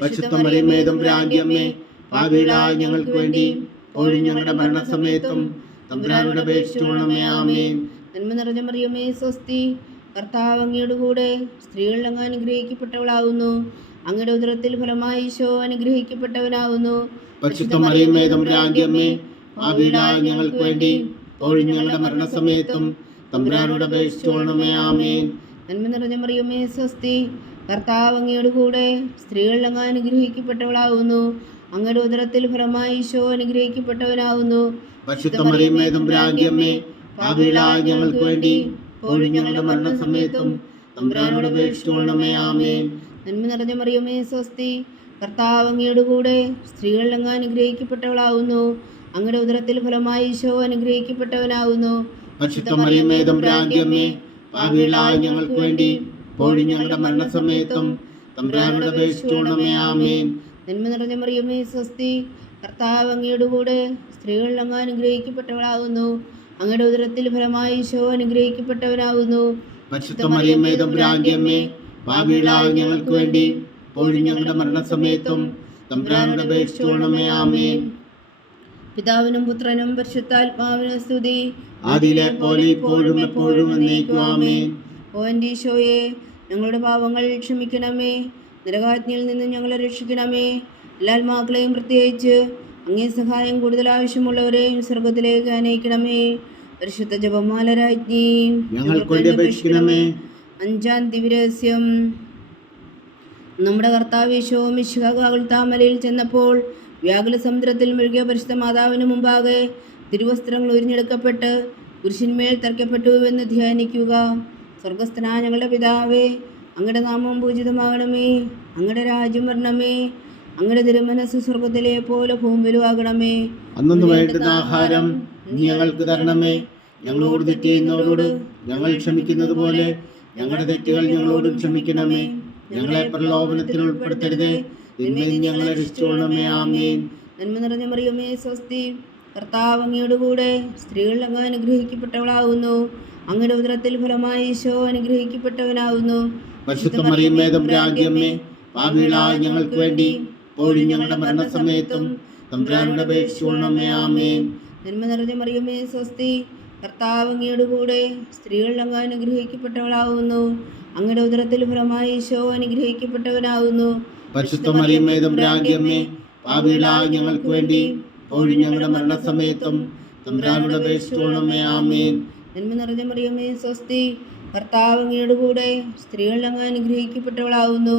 പരിശുദ്ധ മറിയമേ, തമ്പുരാന്റെ അമ്മേ, പാപികളായ ഞങ്ങൾക്ക് വേണ്ടി ഇപ്പോഴും ഞങ്ങളുടെ മരണസമയത്തും തമ്പുരാനോട് അപേക്ഷിച്ചുകൊള്ളണമേ. ആമേൻ. നന്മ നിറഞ്ഞ മറിയമേ, സ്വസ്തി, കർത്താവ് അങ്ങയുടെ കൂടെ സ്ത്രീകളിൽ അങ്ങ് അനുഗ്രഹിക്കപ്പെട്ടവളാകുന്നു. അങ്ങയുടെ ഉദരത്തിൽ ഫലമായി ഈശോ അനുഗ്രഹിക്കപ്പെട്ടവനാകുന്നു. പരിശുദ്ധ മറിയമേ, തമ്പുരാന്റെ അമ്മേ, പാപികളായ ഞങ്ങൾക്ക് വേണ്ടി ഇപ്പോഴും ഞങ്ങളുടെ മരണസമയത്തും തമ്പുരാനോട് അപേക്ഷിച്ചുകൊള്ളണമേ. ആമേൻ. നന്മ നിറഞ്ഞ മറിയമേ, സ്വസ്തി, കർത്താവ് അങ്ങയുടെ കൂടെ സ്ത്രീകളിൽ അങ്ങ് അനുഗ്രഹിക്കപ്പെട്ടവളാകുന്നു. അങ്ങയുടെ ഉദരത്തിൽ ഫലമായി ഈശോ അനുഗ്രഹിക്കപ്പെട്ടവനാകുന്നു. പരിശുദ്ധ മറിയമേ, തമ്പുരാന്റെ അമ്മേ, പാപികളായ ഞങ്ങൾക്ക് വേണ്ടി ഇപ്പോഴും ഞങ്ങളുടെ മരണസമയത്തും തമ്പുരാനോട് അപേക്ഷിച്ചുകൊള്ളണമേ. ആമേൻ. നന്മ നിറഞ്ഞ മറിയമേ, സ്വസ്തി, കർത്താവ് അങ്ങയുടെ കൂടെ സ്ത്രീകളിൽ അങ്ങ് അനുഗ്രഹിക്കപ്പെട്ടവളാകുന്നു. അങ്ങയുടെ ഉദരത്തിൽ ഫലമായി ഈശോ അനുഗ്രഹിക്കപ്പെട്ടവനാകുന്നു. പരിശുദ്ധ മറിയമേ, തമ്പുരാന്റെ അമ്മേ, പാപികളായ ഞങ്ങൾക്ക് വേണ്ടി ഇപ്പോഴും ഞങ്ങളുടെ മരണസമയത്തും തമ്പുരാനോട് അപേക്ഷിച്ചുകൊള്ളണമേ. ആമേൻ. നന്മ നിറഞ്ഞ മറിയമേ, സ്വസ്തി, കർത്താവ് അങ്ങയുടെ കൂടെ സ്ത്രീകളിൽ അങ്ങ് അനുഗ്രഹിക്കപ്പെട്ടവളാകുന്നു. അങ്ങയുടെ ഉദരത്തിൽ ഫലമായി ഈശോ അനുഗ്രഹിക്കപ്പെട്ടവനാകുന്നു. പരിശുദ്ധ മറിയമേ, തമ്പുരാന്റെ അമ്മേ, പാപികളായ ഞങ്ങൾക്ക് വേണ്ടി ഇപ്പോഴും ഞങ്ങളുടെ മരണസമയത്തും തമ്പുരാനോട് അപേക്ഷിച്ചുകൊള്ളണമേ. ആമേൻ. പിതാവിനും പുത്രനും പരിശുദ്ധാത്മാവിനും സ്തുതി, ആദിയിലെ പോലെ ഇപ്പോഴും എപ്പോഴും എന്നേക്കും. ആമേൻ. ഓ എൻ്റെ ഈശോയെ, ഞങ്ങളുടെ പാപങ്ങൾ ക്ഷമിക്കണമേ, നരകാജ്ഞയിൽ നിന്ന് ഞങ്ങളെ രക്ഷിക്കണമേ. എല്ലാ ആത്മാക്കളെയും പ്രത്യേകിച്ച് അങ്ങേ സഹായം കൂടുതൽ ആവശ്യമുള്ളവരെയും സ്വർഗത്തിലേക്ക് അനയിക്കണമേ. പരിശുദ്ധ ജപമാല രാജ്ഞി, ഞങ്ങൾക്ക് വേണ്ടി അപേക്ഷിക്കണമേ. അഞ്ചാം ദിവ്യരഹസ്യം. നമ്മുടെ കർത്താവ് ഈശോ മിശിഹാ ഗാഗുൽത്താമലയിൽ ചെന്നപ്പോൾ വ്യാകുല സമുദ്രത്തിൽ മുഴുകിയ പരിശുദ്ധ മാതാവിന് മുമ്പാകെ തിരുവസ്ത്രങ്ങൾ ഉരിഞ്ഞെടുക്കപ്പെട്ട് കുരിശിന്മേൽ തറയ്ക്കപ്പെട്ടുവെന്ന് ധ്യാനിക്കുക. സ്വർഗസ്ഥനായ ഞങ്ങളുടെ പിതാവേ, അങ്ങയുടെ നാമം പൂജിതമാകണമേ, അങ്ങയുടെ രാജ്യം വരണമേ, അങ്ങയുടെ തിരുമനസ് സ്വർഗത്തിലെ പോലെ ഭൂമിയിലും ആകണമേ. അന്നു വേണ്ടുന്ന ആഹാരം നീ ഞങ്ങൾക്ക് തരണമേ. ഞങ്ങളോട് തെറ്റ് ചെയ്യുന്നവരോട് ഞങ്ങൾ ക്ഷമിക്കുന്നത് പോലെ ഞങ്ങളുടെ തെറ്റുകൾ ഞങ്ങളോടും ക്ഷമിക്കണമേ. ഞങ്ങളെ പ്രലോഭനത്തിൽ ഉൾപ്പെടുത്തരുതേ, തിന്മയിൽ നിന്ന് ഞങ്ങളെ രക്ഷിച്ചുകൊള്ളണമേ. ആമേൻ. നന്മ നിറഞ്ഞ മറിയമേ, സ്വസ്തി, കർത്താവ് അങ്ങയുടെ കൂടെ സ്ത്രീകളിൽ അങ്ങ് അനുഗ്രഹിക്കപ്പെട്ടവളാകുന്നു. അങ്ങയുടെ ഉദരത്തിൽ ഫലമായി ഈശോ അനുഗ്രഹിക്കപ്പെട്ടവനാകുന്നു. പരിശുദ്ധ മറിയമേ, തമ്പുരാന്റെ അമ്മേ, പാപികളായ ഞങ്ങൾക്ക് വേണ്ടി ഇപ്പോഴും ഞങ്ങളുടെ മരണസമയത്തും തമ്പുരാനോട് അപേക്ഷിച്ചുകൊള്ളണമേ. ആമേൻ. നന്മ നിറഞ്ഞ മറിയമേ, സ്വസ്തി, കർത്താവ് അങ്ങയുടെ കൂടെ സ്ത്രീകളിൽ അങ്ങ് അനുഗ്രഹിക്കപ്പെട്ടവളാകുന്നു. അങ്ങയുടെ ഉദരത്തിൽ ഫലമായി ഈശോ അനുഗ്രഹിക്കപ്പെട്ടവനാകുന്നു. പരിശുദ്ധ മറിയമേ, തമ്പുരാന്റെ അമ്മേ, പാപികളായ ഞങ്ങൾക്ക് വേണ്ടി ഇപ്പോഴും ഞങ്ങളുടെ മരണസമയത്തും തമ്പുരാനോട് അപേക്ഷിച്ചുകൊള്ളണമേ. ആമേൻ. നന്മ നിറഞ്ഞ മറിയമേ സ്വസ്തി, കർത്താവ് അങ്ങയുടെ കൂടെ സ്ത്രീകൾ അങ്ങ് അനുഗ്രഹിക്കപ്പെട്ടവളാവുന്നു.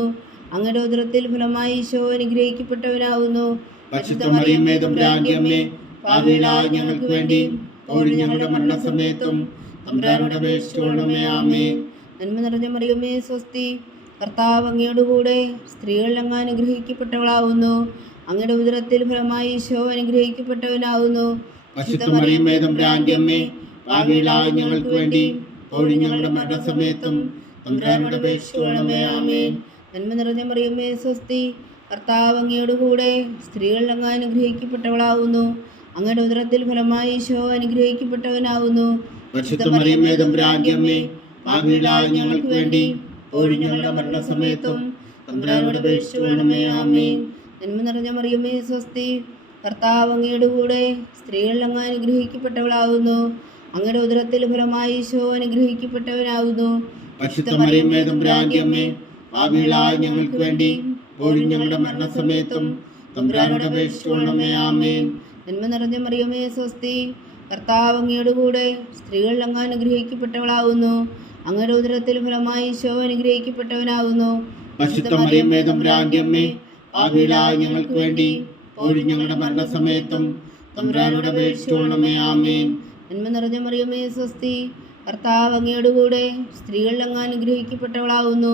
അങ്ങയുടെ ഉദരത്തിൽ ഫലമായി ഈശോ അനുഗ്രഹിക്കപ്പെട്ടവനാവുന്നു. പരിശുദ്ധ മറിയമേ തമ്പുരാന്റെ അമ്മേ, പാപികളായ ഞങ്ങൾക്ക് വേണ്ടി ഇപ്പോഴും ഞങ്ങളുടെ മരണസമയത്തും തമ്പുരാനോട് അപേക്ഷിച്ചുകൊള്ളണമേ. ആമേൻ. നന്മ നിറഞ്ഞ മറിയമേ സ്വസ്തി, കർത്താവ് അങ്ങയുടെ കൂടെ സ്ത്രീകൾ അങ്ങ് അനുഗ്രഹിക്കപ്പെട്ടവളാവുന്നു. അങ്ങയുടെ ഉദരത്തിൽ ഫലമായി ഈശോ അനുഗ്രഹിക്കപ്പെട്ടവനാവുന്നു. പരിശുദ്ധ മറിയമേ തമ്പുരാന്റെ അമ്മേ, പാപികളായ ഞങ്ങൾക്ക് വേണ്ടി ഇപ്പോഴും ഞങ്ങളുടെ മരണസമയത്തും തമ്പുരാനോട് അപേക്ഷിച്ചുകൊള്ളണമേ. ആമേൻ. നന്മ നിറഞ്ഞ മറിയമേ സ്വസ്തി, കർത്താവ് അങ്ങയുടെ കൂടെ സ്ത്രീകൾ അങ്ങ് അനുഗ്രഹിക്കപ്പെട്ടവളാവുന്നു. അങ്ങയുടെ ഉദരത്തിൽ ഫലമായി ഈശോ അനുഗ്രഹിക്കപ്പെട്ടവനാവുന്നു. പരിശുദ്ധ മറിയമേ തമ്പുരാന്റെ അമ്മേ, പാപികളായ ഞങ്ങൾക്ക് വേണ്ടി ഇപ്പോഴും ഞങ്ങളുടെ മരണസമയത്തും തമ്പുരാനോട് അപേക്ഷിച്ചുകൊള്ളണമേ. ആമേൻ. നന്മ നിറഞ്ഞ മറിയമേ സ്വസ്തി, കർത്താവ് അങ്ങയുടെ കൂടെ സ്ത്രീകൾ അങ്ങ് അനുഗ്രഹിക്കപ്പെട്ടവളാവുന്നു. അങ്ങയുടെ ഉദരത്തിൽ ഫലമായി ഈശോ അനുഗ്രഹിക്കപ്പെട്ടവനാവുന്നു. പരിശുദ്ധ മറിയമേ തമ്പുരാന്റെ അമ്മേ, പാപികളായ ഞങ്ങൾക്ക് വേണ്ടി ഇപ്പോഴും ഞങ്ങളുടെ മരണസമയത്തും തമ്പുരാനോട് അപേക്ഷിച്ചുകൊള്ളണമേ. ആമേൻ. നന്മ നിറഞ്ഞ മറിയമേ സ്വസ്തി, കർത്താവ് അങ്ങയുടെ കൂടെ സ്ത്രീകൾ അങ്ങ് അനുഗ്രഹിക്കപ്പെട്ടവളാവുന്നു. അങ്ങയുടെ ഉദരത്തിൽ ഫലമായി ഈശോ അനുഗ്രഹിക്കപ്പെട്ടവനാവുന്നു. പരിശുദ്ധ മറിയമേ തമ്പുരാന്റെ അമ്മേ, പാപികളായ ഞങ്ങൾക്ക് വേണ്ടി ഇപ്പോഴും ഞങ്ങളുടെ മരണസമയത്തും തമ്പുരാനോട് അപേക്ഷിച്ചുകൊള്ളണമേ. ആമേൻ. നന്മ നിറഞ്ഞ മറിയമേ സ്വസ്തി, കർത്താവ് അങ്ങയുടെ കൂടെ സ്ത്രീകൾ അങ്ങ് അനുഗ്രഹിക്കപ്പെട്ടവളാവുന്നു.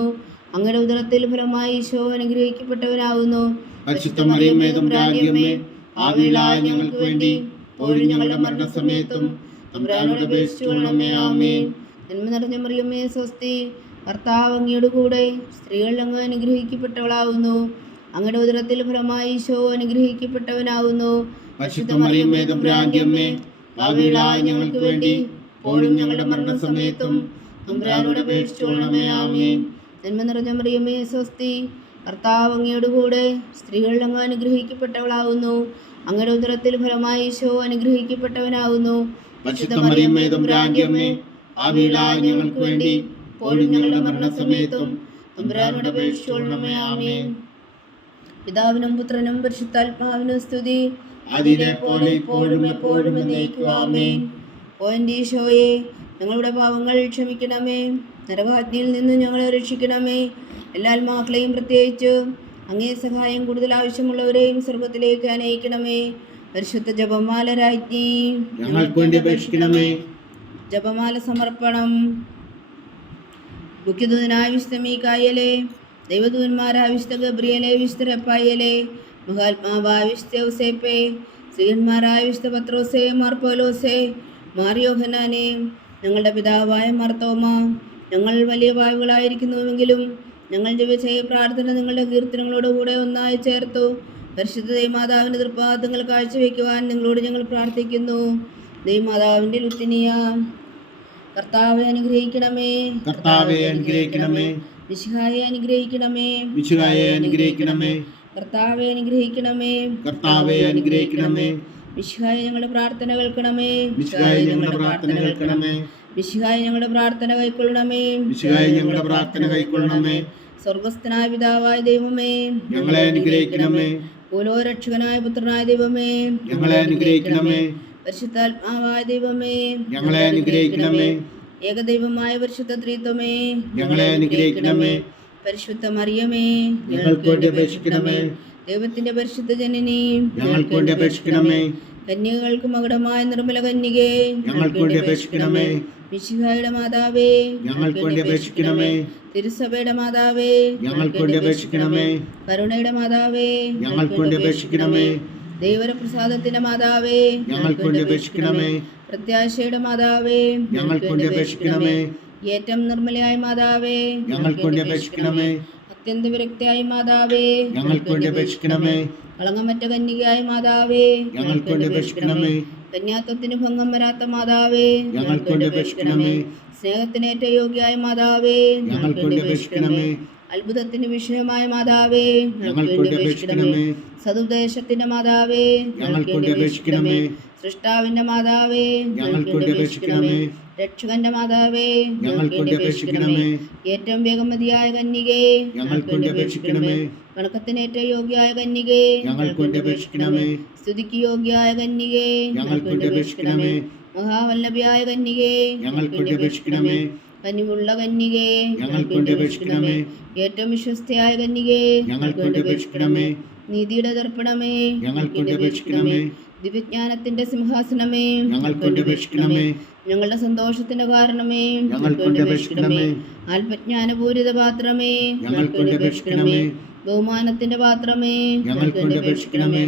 അങ്ങയുടെ ഉദരത്തിൽ ഫലമായി ഈശോ അനുഗ്രഹിക്കപ്പെട്ടവനാവുന്നു. പരിശുദ്ധ മറിയമേ തമ്പുരാന്റെ അമ്മേ, പാപികളായ ഞങ്ങൾക്ക് വേണ്ടി ഇപ്പോഴും ഞങ്ങളുടെ മരണസമയത്തും തമ്പുരാനോട് അപേക്ഷിച്ചുകൊള്ളണമേ. ആമേൻ. നന്മ നിറഞ്ഞ മറിയമേ സ്വസ്തി, കർത്താവ് അങ്ങയുടെ കൂടെ സ്ത്രീകൾ അങ്ങ് അനുഗ്രഹിക്കപ്പെട്ടവളാവുന്നു. അങ്ങയുടെ ഉദരത്തിൽ ഫലമായി ഈശോ അനുഗ്രഹിക്കപ്പെട്ടവനാവുന്നു. പരിശുദ്ധ മറിയമേ തമ്പുരാന്റെ അമ്മേ, പാപികളായ ഞങ്ങൾക്ക് വേണ്ടി ഇപ്പോഴും ഞങ്ങളുടെ മരണസമയത്തും തമ്പുരാനോട് അപേക്ഷിച്ചുകൊള്ളണമേ. ആമേൻ. നന്മ നിറഞ്ഞ മറിയമേ സ്വസ്തി, കർത്താവ് അങ്ങയുടെ കൂടെ സ്ത്രീകൾ അങ്ങ് അനുഗ്രഹിക്കപ്പെട്ടവളാവുന്നു. അങ്ങയുടെ ഉദരത്തിൽ ഫലമായി ഈശോ അനുഗ്രഹിക്കപ്പെട്ടവനാവുന്നു. പരിശുദ്ധ മറിയമേ തമ്പുരാന്റെ അമ്മേ, പാപികളായ ഞങ്ങൾക്ക് വേണ്ടി ഇപ്പോഴും ഞങ്ങളുടെ മരണസമയത്തും തമ്പുരാനോട് അപേക്ഷിച്ചുകൊള്ളണമേ. ആമേൻ. പിതാവിനും പുത്രനും പരിശുദ്ധാത്മാവിനും സ്തുതി, അതിനെ പോലെ ഇപ്പോഴും എപ്പോഴും എന്നേക്കും. ആമേൻ. ഓ എൻ്റെ ഈശോയെ, ഞങ്ങളുടെ പാവങ്ങൾ ക്ഷമിക്കണമേ. നരകാഗ്നിയിൽ നിന്ന് ഞങ്ങളെ രക്ഷിക്കണമേ. എല്ലാ ആത്മാക്കളെയും പ്രത്യേകിച്ച് അങ്ങേ സഹായം കൂടുതൽ ആവശ്യമുള്ളവരെയും സ്വർഗത്തിലേക്ക് അനയിക്കണമേ. പരിശുദ്ധ ജപമാല രാജ്ഞി, ഞങ്ങൾക്ക് വേണ്ടി അപേക്ഷിക്കണമേ. ജപമാല സമർപ്പണം. മുഖ്യദൂതനായ വിശുദ്ധ മീകായേലേ, ദൈവദൂതന്മാരായ വിശുദ്ധ ഗബ്രിയേലേ, വിശുദ്ധ റഫായേലേ, മഹാത്മാവായ വിശുദ്ധ യൗസേപ്പേ, ശ്രീഹന്മാരായ വിശുദ്ധ പത്രോസേ, മാർ പൗലോസേ, മാർ യോഹന്നാനേ, ഞങ്ങളുടെ പിതാവായ മാർത്തോമ, ഞങ്ങൾ വലിയ പാപികളായിരിക്കുന്നുവെങ്കിലും ഞങ്ങൾ ജപിച്ച ഈ പ്രാർത്ഥന നിങ്ങളുടെ കീർത്തനങ്ങളോടുകൂടെ ഒന്നായി ചേർത്തു പരിശുദ്ധ ദൈവമാതാവിൻ്റെ തൃപ്പാദങ്ങൾ കാഴ്ചവെക്കുവാൻ നിങ്ങളോട് ഞങ്ങൾ പ്രാർത്ഥിക്കുന്നു. ദൈവമാതാവിൻ്റെ ലുത്തിനിയ, കർത്താവെ അനുഗ്രഹിക്കണമേ. കർത്താവെ അനുഗ്രഹിക്കണമേ. മിശിഹായെ അനുഗ്രഹിക്കണമേ. മിശിഹായെ അനുഗ്രഹിക്കണമേ. കർത്താവെ അനുഗ്രഹിക്കണമേ. കർത്താവെ അനുഗ്രഹിക്കണമേ. മിശിഹായെ ഞങ്ങളുടെ പ്രാർത്ഥന കേൾക്കണമേ. മിശിഹായെ ഞങ്ങളുടെ പ്രാർത്ഥന കേൾക്കണമേ. മിശിഹായെ ഞങ്ങളുടെ പ്രാർത്ഥന കൈക്കൊള്ളണമേ. മിശിഹായെ ഞങ്ങളുടെ പ്രാർത്ഥന കൈക്കൊള്ളണമേ. സ്വർഗസ്ഥനായ പിതാവായ ദൈവമേ, ഞങ്ങളെ അനുഗ്രഹിക്കണമേ. ഭൂലോകരക്ഷകനായ പുത്രനായ ദൈവമേ, ഞങ്ങളെ അനുഗ്രഹിക്കണമേ. പരിശുദ്ധാത്മാവായ ദൈവമേ, ഞങ്ങളെ അനുഗ്രഹിക്കണമേ. ഏകദൈവമായ പരിശുദ്ധ ത്രിത്വമേ, ഞങ്ങളെ അനുഗ്രഹിക്കണമേ. പരിശുദ്ധ മറിയമേ, ഞങ്ങൾക്ക് വേണ്ടി അപേക്ഷിക്കണമേ. ദൈവത്തിന്റെ പരിശുദ്ധ ജനനി, ഞങ്ങൾക്ക് വേണ്ടി അപേക്ഷിക്കണമേ. കന്യകൾക്ക് മകുടമായ നിർമ്മല കന്യകേ, ഞങ്ങൾക്ക് വേണ്ടി അപേക്ഷിക്കണമേ. മിശിഹായുടെ മാതാവേ, ഞങ്ങൾക്ക് വേണ്ടി അപേക്ഷിക്കണമേ. തിരുസഭയുടെ മാതാവേ, ഞങ്ങൾക്ക് വേണ്ടി അപേക്ഷിക്കണമേ. കരുണയുടെ മാതാവേ, ഞങ്ങൾക്ക് വേണ്ടി അപേക്ഷിക്കണമേ. ദൈവപ്രസാദത്തിന്റെ മാതാവേ, ഞങ്ങൾക്ക് വേണ്ടി അപേക്ഷിക്കണമേ. പ്രത്യാശയുടെ മാതാവേ, ഞങ്ങൾക്ക് വേണ്ടി അപേക്ഷിക്കണമേ. ഏറ്റവും നിർമ്മലയായ മാതാവേ, ഞങ്ങൾക്ക് വേണ്ടി അപേക്ഷിക്കണമേ. അത്യന്ത വിരക്തിയായ മാതാവേ, ഞങ്ങൾക്ക് വേണ്ടി അപേക്ഷിക്കണമേ. കളങ്കമറ്റ കന്യകയായ മാതാവേ, ഞങ്ങൾക്ക് വേണ്ടി അപേക്ഷിക്കണമേ. കന്യാത്വത്തിന് ഭംഗം വരാത്ത മാതാവേ, ഞങ്ങൾക്ക് വേണ്ടി അപേക്ഷിക്കണമേ. സ്നേഹത്തിനേറ്റ യോഗ്യയായ മാതാവേ, ഞങ്ങൾക്ക് വേണ്ടി അപേക്ഷിക്കണമേ. അത്ഭുതത്തിന് വിഷയമായ മാതാവേ, ഞങ്ങൾക്ക് വേണ്ടി അപേക്ഷിക്കണമേ. സതുദ്ദേശത്തിന്റെ മാതാവേ, ഞങ്ങൾക്ക് വേണ്ടി അപേക്ഷിക്കണമേ. സൃഷ്ടാവിന്റെ മാതാവേ, ഞങ്ങൾക്ക് വേണ്ടി അപേക്ഷിക്കണമേ. രക്ഷകന്റെ മാതാവേ, ഞങ്ങൾക്ക് വേണ്ടി അപേക്ഷിക്കണമേ. ഏറ്റവും വേഗമതിയായ കന്യകേ, ഞങ്ങൾക്ക് വേണ്ടി അപേക്ഷിക്കണമേ. വണക്കത്തിനേറ്റ യോഗ്യായ കന്യകേ, ഞങ്ങൾക്ക് വേണ്ടി അപേക്ഷിക്കണമേ. സ്തുതിക്ക് യോഗ്യായ കന്യകേ, ഞങ്ങൾക്ക് വേണ്ടി അപേക്ഷിക്കണമേ. മഹാവല്ലഭയായ കന്യകേ, ഞങ്ങൾക്ക് വേണ്ടി അപേക്ഷിക്കണമേ. കനിവുള്ള കന്യകേ, ഞങ്ങൾക്ക് വേണ്ടി അപേക്ഷിക്കണമേ. ഏറ്റവും വിശ്വസ്തയായ കന്യകേ, ഞങ്ങൾക്ക് വേണ്ടി അപേക്ഷിക്കണമേ. നീതിയുടെ ദർപ്പണമേ, ഞങ്ങൾക്ക് വേണ്ടി അപേക്ഷിക്കണമേ. ദിവ്യജ്ഞാനത്തിന്റെ സിംഹാസനമേ, ഞങ്ങൾക്ക് വേണ്ടി അപേക്ഷിക്കണമേ. ഞങ്ങളുടെ സന്തോഷത്തിന്റെ കാരണമേ, ഞങ്ങൾക്ക് വേണ്ടി അപേക്ഷിക്കണമേ. ആത്മജ്ഞാനപൂരിത പാത്രമേ, ഞങ്ങൾക്ക് വേണ്ടി അപേക്ഷിക്കണമേ. ബഹുമാനത്തിന്റെ പാത്രമേ, ഞങ്ങൾക്ക് വേണ്ടി അപേക്ഷിക്കണമേ.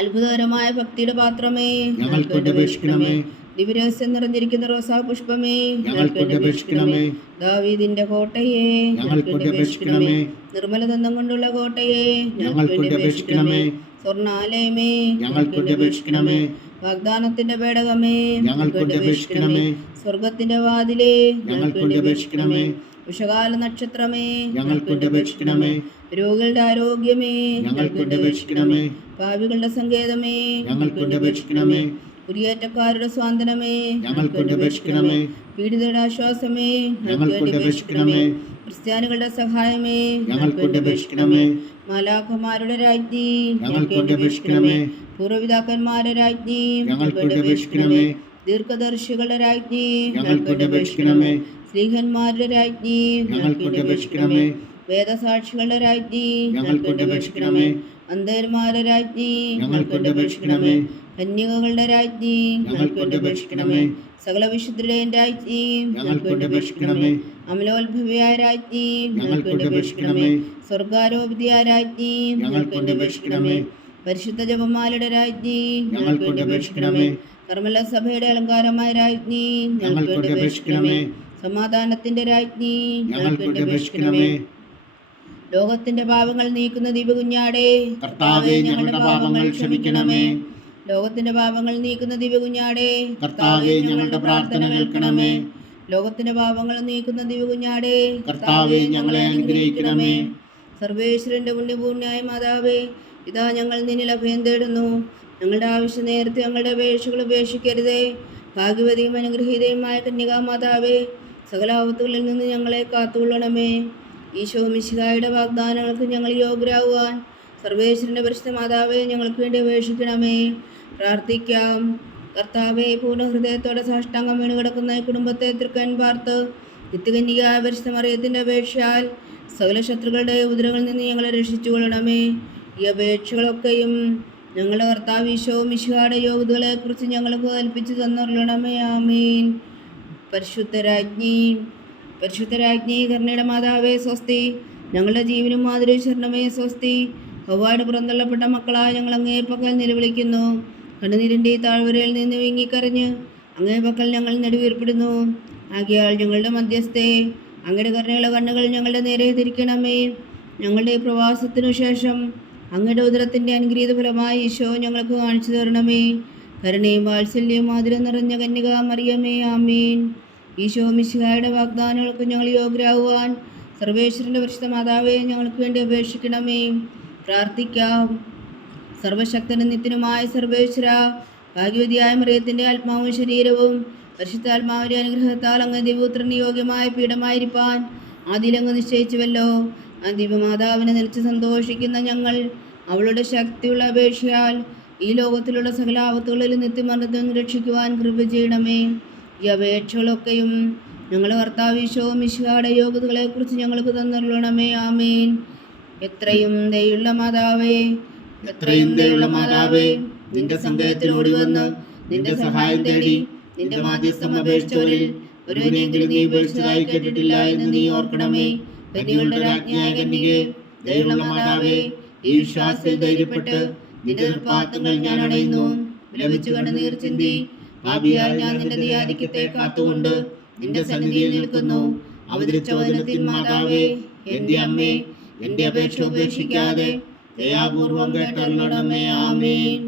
അത്ഭുതകരമായ ഭക്തിയുടെ പാത്രമേ, ഞങ്ങൾക്ക് വേണ്ടി അപേക്ഷിക്കണമേ. ദിവ്യരഹസ്യം നിറഞ്ഞിരിക്കുന്ന റോസാ പുഷ്പമേ, ഞങ്ങൾക്ക് വേണ്ടി അപേക്ഷിക്കണമേ. ദാവീദിന്റെ കോട്ടയെ, ഞങ്ങൾക്ക് വേണ്ടി അപേക്ഷിക്കണമേ. നിർമ്മലദന്തം കൊണ്ടുള്ള കോട്ടയെ, ഞങ്ങൾക്ക് വേണ്ടി അപേക്ഷിക്കണമേ. സ്വർണ്ണാലയമേ, ഞങ്ങൾക്ക് വേണ്ടി അപേക്ഷിക്കണമേ. വാഗ്ദാനത്തിന്റെ പേടകമേ, ഞങ്ങൾക്ക് വേണ്ടി അപേക്ഷിക്കണമേ. സ്വർഗത്തിന്റെ വാതിലേ, ഞങ്ങൾക്ക് വേണ്ടി അപേക്ഷിക്കണമേ. വിഷകാല നക്ഷത്രമേ, ഞങ്ങൾക്ക് വേണ്ടി അപേക്ഷിക്കണമേ. രോഗികളുടെ ആരോഗ്യമേ, ഞങ്ങൾക്ക് വേണ്ടി അപേക്ഷിക്കണമേ. പാപികളുടെ സങ്കേതമേ, ഞങ്ങൾക്ക് വേണ്ടി അപേക്ഷിക്കണമേ. കുടിയേറ്റക്കാരുടെ സ്വാതന്ത്ര്യമേ, ഞങ്ങൾക്ക് വേണ്ടി അപേക്ഷിക്കണമേ. പീഡിതരുടെ ആശ്വാസമേ, ഞങ്ങൾക്ക് വേണ്ടി അപേക്ഷിക്കണമേ. ക്രിസ്ത്യാനികളുടെ സഹായമേ, ഞങ്ങൾക്ക് വേണ്ടി അപേക്ഷിക്കണമേ. മാലാഖമാരുടെ രാജ്ഞി, ഞങ്ങൾക്ക് വേണ്ടി അപേക്ഷിക്കണമേ. പൂർവ്വപിതാക്കന്മാരുടെ രാജ്ഞി, ഞങ്ങൾക്ക് വേണ്ടി അപേക്ഷിക്കണമേ. ദീർഘദർശികളുടെ രാജ്ഞി, ഞങ്ങൾക്ക് വേണ്ടി അപേക്ഷിക്കണമേ. സ്ത്രീഹന്മാരുടെ രാജ്ഞി, ഞങ്ങൾക്ക് വേണ്ടി അപേക്ഷിക്കണമേ. വേദസാക്ഷികളുടെ രാജ്ഞി, ഞങ്ങൾക്ക് വേണ്ടി അപേക്ഷിക്കണമേ. അന്ധന്മാരുടെ രാജ്ഞി, ഞങ്ങൾക്ക് വേണ്ടി അപേക്ഷിക്കണമേ. കന്യകകളുടെ രാജ്ഞി, ഞങ്ങൾക്ക് വേണ്ടി അപേക്ഷിക്കണമേ. സകല വിശുദ്ധരുടെയും രാജ്ഞി, ഞങ്ങൾക്ക് വേണ്ടി അപേക്ഷിക്കണമേ. അമലോത്ഭവിയായ രാജ്ഞി, ഞങ്ങൾക്ക് വേണ്ടി അപേക്ഷിക്കണമേ. സ്വർഗാരോപിതയായ രാജ്ഞി, ഞങ്ങൾക്ക് വേണ്ടി അപേക്ഷിക്കണമേ. പരിശുദ്ധ ജപമാലയുടെ രാജ്ഞി, ഞങ്ങൾക്ക് വേണ്ടി അപേക്ഷിക്കണമേ. കർമ്മല സഭയുടെ അലങ്കാരമായ രാജ്ഞി, ഞങ്ങൾക്ക് വേണ്ടി അപേക്ഷിക്കണമേ. സമാധാനത്തിന്റെ രാജ്ഞി, ഞങ്ങൾക്ക് വേണ്ടി അപേക്ഷിക്കണമേ. ലോകത്തിന്റെ പാപങ്ങൾ നീക്കുന്ന ദിവ്യകുഞ്ഞാടേ, കർത്താവേ, ഞങ്ങളുടെ പാപങ്ങൾ ക്ഷമിക്കണമേ. ലോകത്തിന്റെ പാപങ്ങൾ നീക്കുന്ന ദിവ്യകുഞ്ഞാടേ, കർത്താവേ, ഞങ്ങളുടെ പ്രാർത്ഥന കേൾക്കണമേ. ലോകത്തിന്റെ പാപങ്ങൾ നീക്കുന്ന ദിവ്യകുഞ്ഞാടേ, കർത്താവേ, ഞങ്ങളെ അനുഗ്രഹിക്കണമേ. സർവേശ്വരന്റെ പുണ്യപൂർണ്ണയായ മാതാവേ, ഇതാ ഞങ്ങൾ നിന്നിൽ അഭയം തേടുന്നു. ഞങ്ങളുടെ ആവശ്യം നേരത്തെ ഞങ്ങളുടെ അപേക്ഷകൾ ഉപേക്ഷിക്കരുതേ. ഭാഗ്യവതിയും അനുഗ്രഹീതയുമായ കന്യകാമാതാവേ, സകല ആപത്തുകളിൽ നിന്ന് ഞങ്ങളെ കാത്തുകൊള്ളണമേ. ഈശോ മിശിഹായുടെ വാഗ്ദാനങ്ങൾക്ക് ഞങ്ങൾ യോഗ്യരാകുവാൻ സർവേശ്വരന്റെ പരിശുദ്ധ മാതാവേ, ഞങ്ങൾക്ക് വേണ്ടി അപേക്ഷിക്കണമേ. പ്രാർത്ഥിക്കാം. കർത്താവെ, പൂർണ്ണ ഹൃദയത്തോടെ സാഷ്ടാംഗം വീണ് കിടക്കുന്ന ഈ കുടുംബത്തെ തൃക്കൻ പാർത്ത് നിത്യകന്യകയായ പരിശുദ്ധ മറിയത്തിൻ്റെ അപേക്ഷയാൽ സകല ശത്രുക്കളുടെ ഉപദ്രവങ്ങളിൽ നിന്ന് ഞങ്ങളെ രക്ഷിച്ചുകൊള്ളണമേ. ഈ അപേക്ഷകളൊക്കെയും ഞങ്ങളുടെ കർത്താവ് ഈശോ മിശിഹായുടെ യോഗ്യതകളെക്കുറിച്ച് ഞങ്ങൾക്ക് കൽപ്പിച്ചു തന്നരുളണമേ. ആമീൻ. പരിശുദ്ധരാജ്ഞി കരുണയുടെ മാതാവേ സ്വസ്തി. ഞങ്ങളുടെ ജീവനും മാതിരി ശരണമേ സ്വസ്തി. ഹവ്വായുടെ പുറന്തള്ളപ്പെട്ട മക്കളായ ഞങ്ങൾ അങ്ങേ പക്കൽ നിലവിളിക്കുന്നു. കണ്ണുനീരിൻ്റെ താഴ്വരയിൽ നിന്ന് വിങ്ങിക്കരഞ്ഞ് അങ്ങേ പക്കൽ ഞങ്ങൾ നെടുവീർപ്പിടുന്നു. ആകയാൽ ഞങ്ങളുടെ മധ്യസ്ഥേ, അങ്ങയുടെ കരുണയുള്ള കണ്ണുകൾ ഞങ്ങളുടെ നേരെ തിരിക്കണമേ. ഞങ്ങളുടെ പ്രവാസത്തിനു ശേഷം അങ്ങയുടെ ഉദരത്തിൻ്റെ അനുഗ്രഹീത ഫലമായി ഈശോ ഞങ്ങൾക്ക് കാണിച്ചു തരണമേ. കരുണയും വാത്സല്യവും ആദരം നിറഞ്ഞ കന്യക മറിയമേ. ആമീൻ. ഈശോ മിശിഹായുടെ വാഗ്ദാനങ്ങൾക്ക് ഞങ്ങൾ യോഗ്യരാകുവാൻ സർവേശ്വരൻ്റെ പരിശുദ്ധ മാതാവേ, ഞങ്ങൾക്ക് വേണ്ടി അപേക്ഷിക്കണമേ. പ്രാർത്ഥിക്കാം. സർവശക്തനും നിത്യനുമായ സർവേശ്വര, ഭാഗ്യവതിയായ മറിയത്തിൻ്റെ ആത്മാവും ശരീരവും പരിശുദ്ധാത്മാവിൻ്റെ അനുഗ്രഹത്താൽ അങ്ങ് ദിവ്യപുത്രന് യോഗ്യമായ പീഠമായിരിക്കാൻ ആദിയിലങ്ങ് നിശ്ചയിച്ചുവല്ലോ. ആ ദിവ്യമാതാവിനെ നിലച്ച് സന്തോഷിക്കുന്ന ഞങ്ങൾ അവളുടെ ശക്തിയുള്ള അപേക്ഷയാൽ ഈ ലോകത്തിലുള്ള സകല ആപത്തുകളിൽ നിത്യമരണത്തിൽ രക്ഷിക്കുവാൻ കൃപ ചെയ്യണമേ. ഈ അപേക്ഷകളൊക്കെയും ഞങ്ങളുടെ കർത്താവ് ഈശോ മിശിഹായുടെ യോഗ്യതകളെക്കുറിച്ച് ഞങ്ങൾക്ക് തന്നരുളണമേ. ആമീൻ. എത്രയും ദയുള്ള മാതാവേ, നിന്റെ സങ്കേതത്തിൽ ഓടിവന്ന് നിന്റെ സഹായം തേടി നിന്റെ മാധ്യസ്ഥം അപേക്ഷിച്ചവരിൽ ഒരുവനെങ്കിലും നീ ഉപേക്ഷിച്ചതായി കേട്ടിട്ടില്ല എന്ന് നീ ഓർക്കണമേ. കന്യകളുടെ രാജ്ഞിയായ കന്യകേ, ദയുള്ള മാതാവേ, ഈ വിശ്വാസത്തിൽ ധൈര്യപ്പെട്ട് നിന്റെ നിർപ്പാത്തങ്ങൾ ഞാൻ അടയുന്നു. വിലപിച്ചു കണ്ണുനീർ ചിന്തി പാപിയായ ഞാൻ നിന്റെ ദയാധിക്യത്തെ കാത്തുകൊണ്ട് നിന്റെ സന്നിധിയിൽ നിൽക്കുന്നു. അവതരിച്ച വചനത്തിൻ മാതാവേ, എന്റെ അമ്മേ, എന്റെ അപേക്ഷ ഉപേക്ഷിക്കാതെ ദയാപൂർവം കേട്ടരുളണമേ. ആമേൻ.